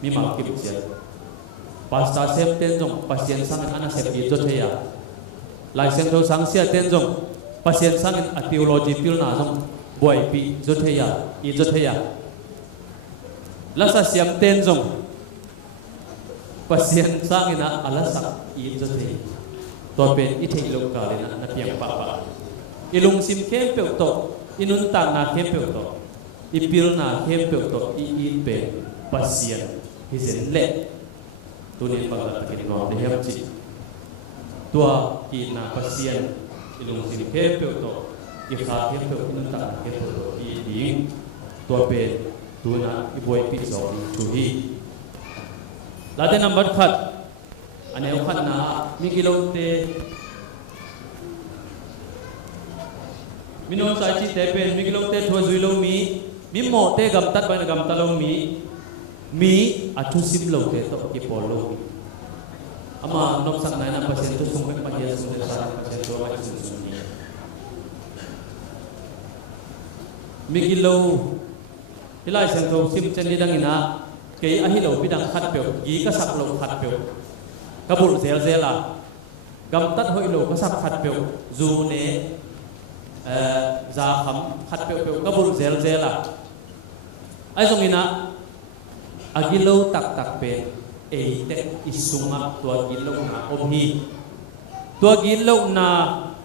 mi ma kip sia pasta sem ten jong pasien sang ana sep i jo theya lai sem tho sang sia ten jong pasien sang a theology pil na jong boy pi jo theya i jo theya lasa siam ten jong pasien sang ina alasak i jo theya to pe i thei lo ka le na piang pa pa ilung sim khem pe to inun ta na khem pe to ipil na khem pe to i in pe pasien hi zen le tunin pagla takin no de hem chi tua ki na pasien ilung sim khem pe to i kha khem pe inun ta na khem pe to i ding to pe tuna i boy pi so tu hi la de number khat aneu khat na mi kilom te minon sai chi te pen mi kilom te thua zui lo mi mo te gam tat ba gam ta lo mi athu sim lo te to ki pol lo ama nok sang nai na pasien to sung pa hiya sung de sa pasien to ma sung sung ni mi kilo ilai sang to sim chen ni dang ina ke a hi lo pi dang khat pe gi ka sak lo khat pe kabul zel zela gam tat hoi lo ka sak khat pe zu ne za kham khat pe kabul zel zela ai song ina agilo tak tak pe e te isunga tua gilo na omhi tua gilo na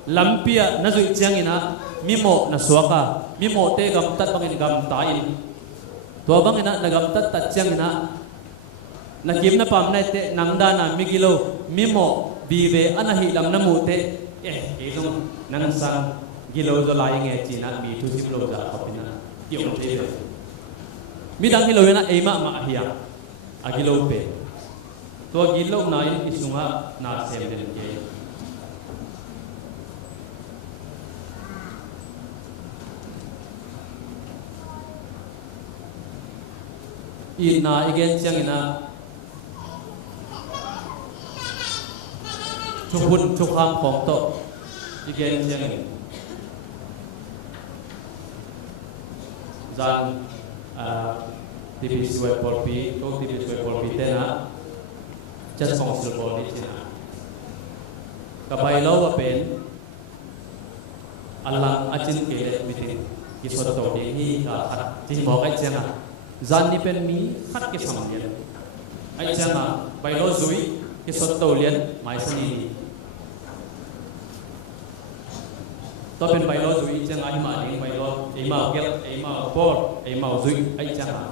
lampia na zui chiang ina mimo na suaka mimo te gam tat bangin gam ta in tua bang ina na gam tat tat chiang ina na kim na pam na te nangda na migilo mimo bive anahi lam na mu te e zong nan sang gilo zo lai nge chi na mi thu sim lo za khapina yong te mi dang gilo na ema ma hiya agilo pe to gilo na in isunga na sem den ke ina again chang ina chukun chukham khong to again chang zan TV Sway Polpi to TV Sway Polpi te na chat song sil bol ni china kabai lo wa pen alang achin ke le mitin ki so to ni hi ka khat ti mo kai changa zan ni pen mi khat ke sam lian ai changa bai lo zui ki so to lian mai sani to pen bai lo zui changa ai ma ding bai lo ai ma gel ai ma bor ai ma zui ai changa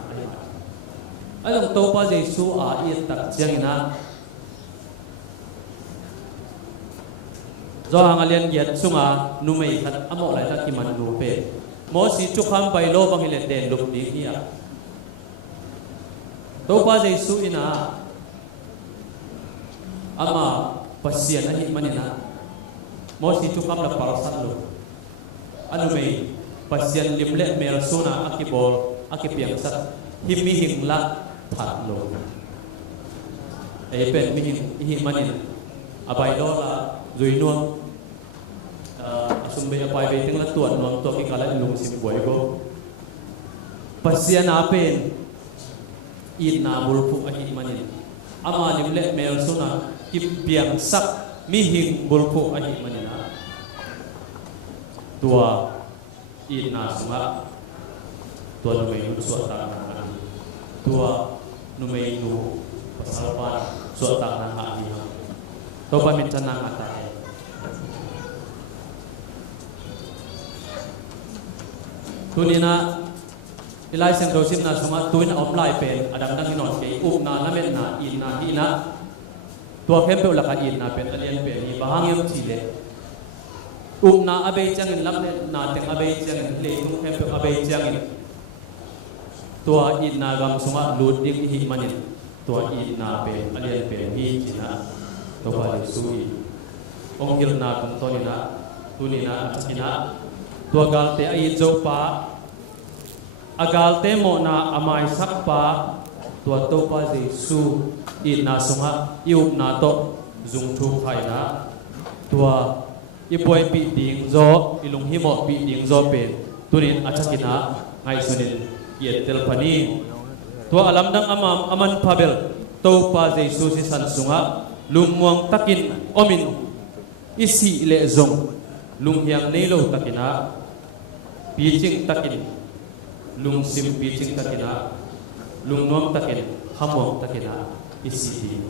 ai long to pa jesu a i tak chang ina do hàng alien giết sunga numei thật amo lại thật kiman lupe mo si chukham bai lo bang ile den lup di kia to pa Jesu ina ama pasian ahi manina mo si chukham la parasat lu anu mei pasian limle mer suna akibol akipiang sat himi hingla that lo ai pen mi hi manin abai lo la zuinuang asumbe apai be tengla tuan nom to ki kala lung sim boy go pasian apen in na bulpu ahi manin ama limle mer suna ki piang sak mi hing bulpu ahi manina tua in na sunga tua no me nu suata tua no me nu pasal par suata na ha ni to pa min chana ata tunina ilai sem do sim na sunga tuin online pen adam nang hinon ke na lamen na in na hi na tua khem pe laka in na pen alien pe ni bahang yam chile na abe chang in lam na teng abe chang in le tu khem pe abe chang in tua in na gam sunga lut ding hi manin tua in na pe alien pe hi china to ba le sui ong gil na kum to ni na tunina china tua gal te ai zo pa agal te mo na amai sak pa tua to pa Jesu in na sunga iup na to zung thu khai na tua i boy pi ding zo ilung hi mo pi ding zo pen tunin achakina ngai sunin ye tel pani tua alam dang amam aman phabel to pa Jesu si san sunga lungmuang takin omin isi le zong lung hiang nei lo takina piching takin lung sim piching takina lung nom takin hamong takina isi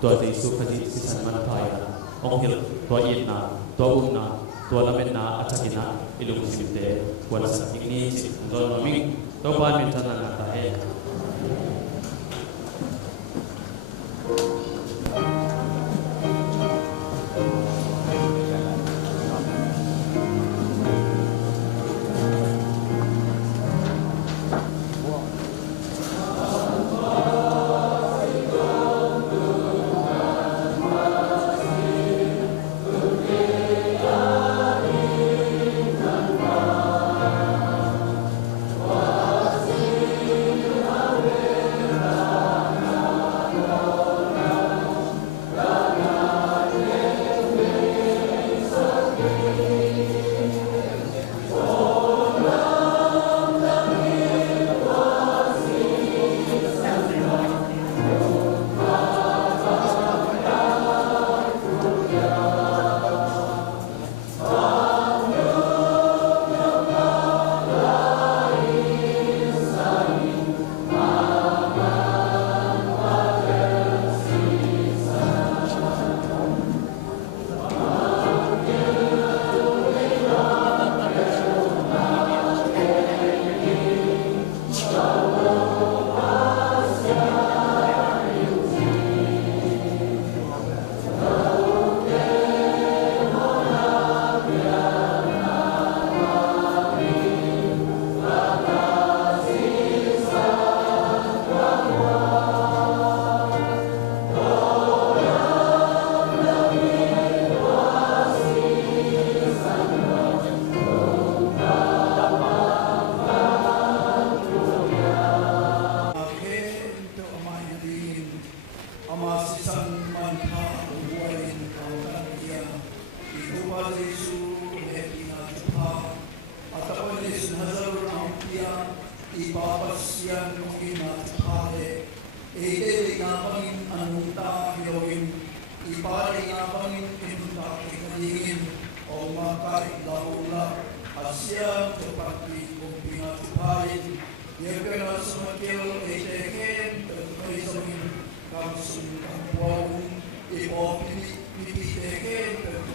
to Jesu khaji si san man phaya ongil to in na to na to lamen na achakina ilung simte wal sa ikni do noming to pa min chana na ta he Kamu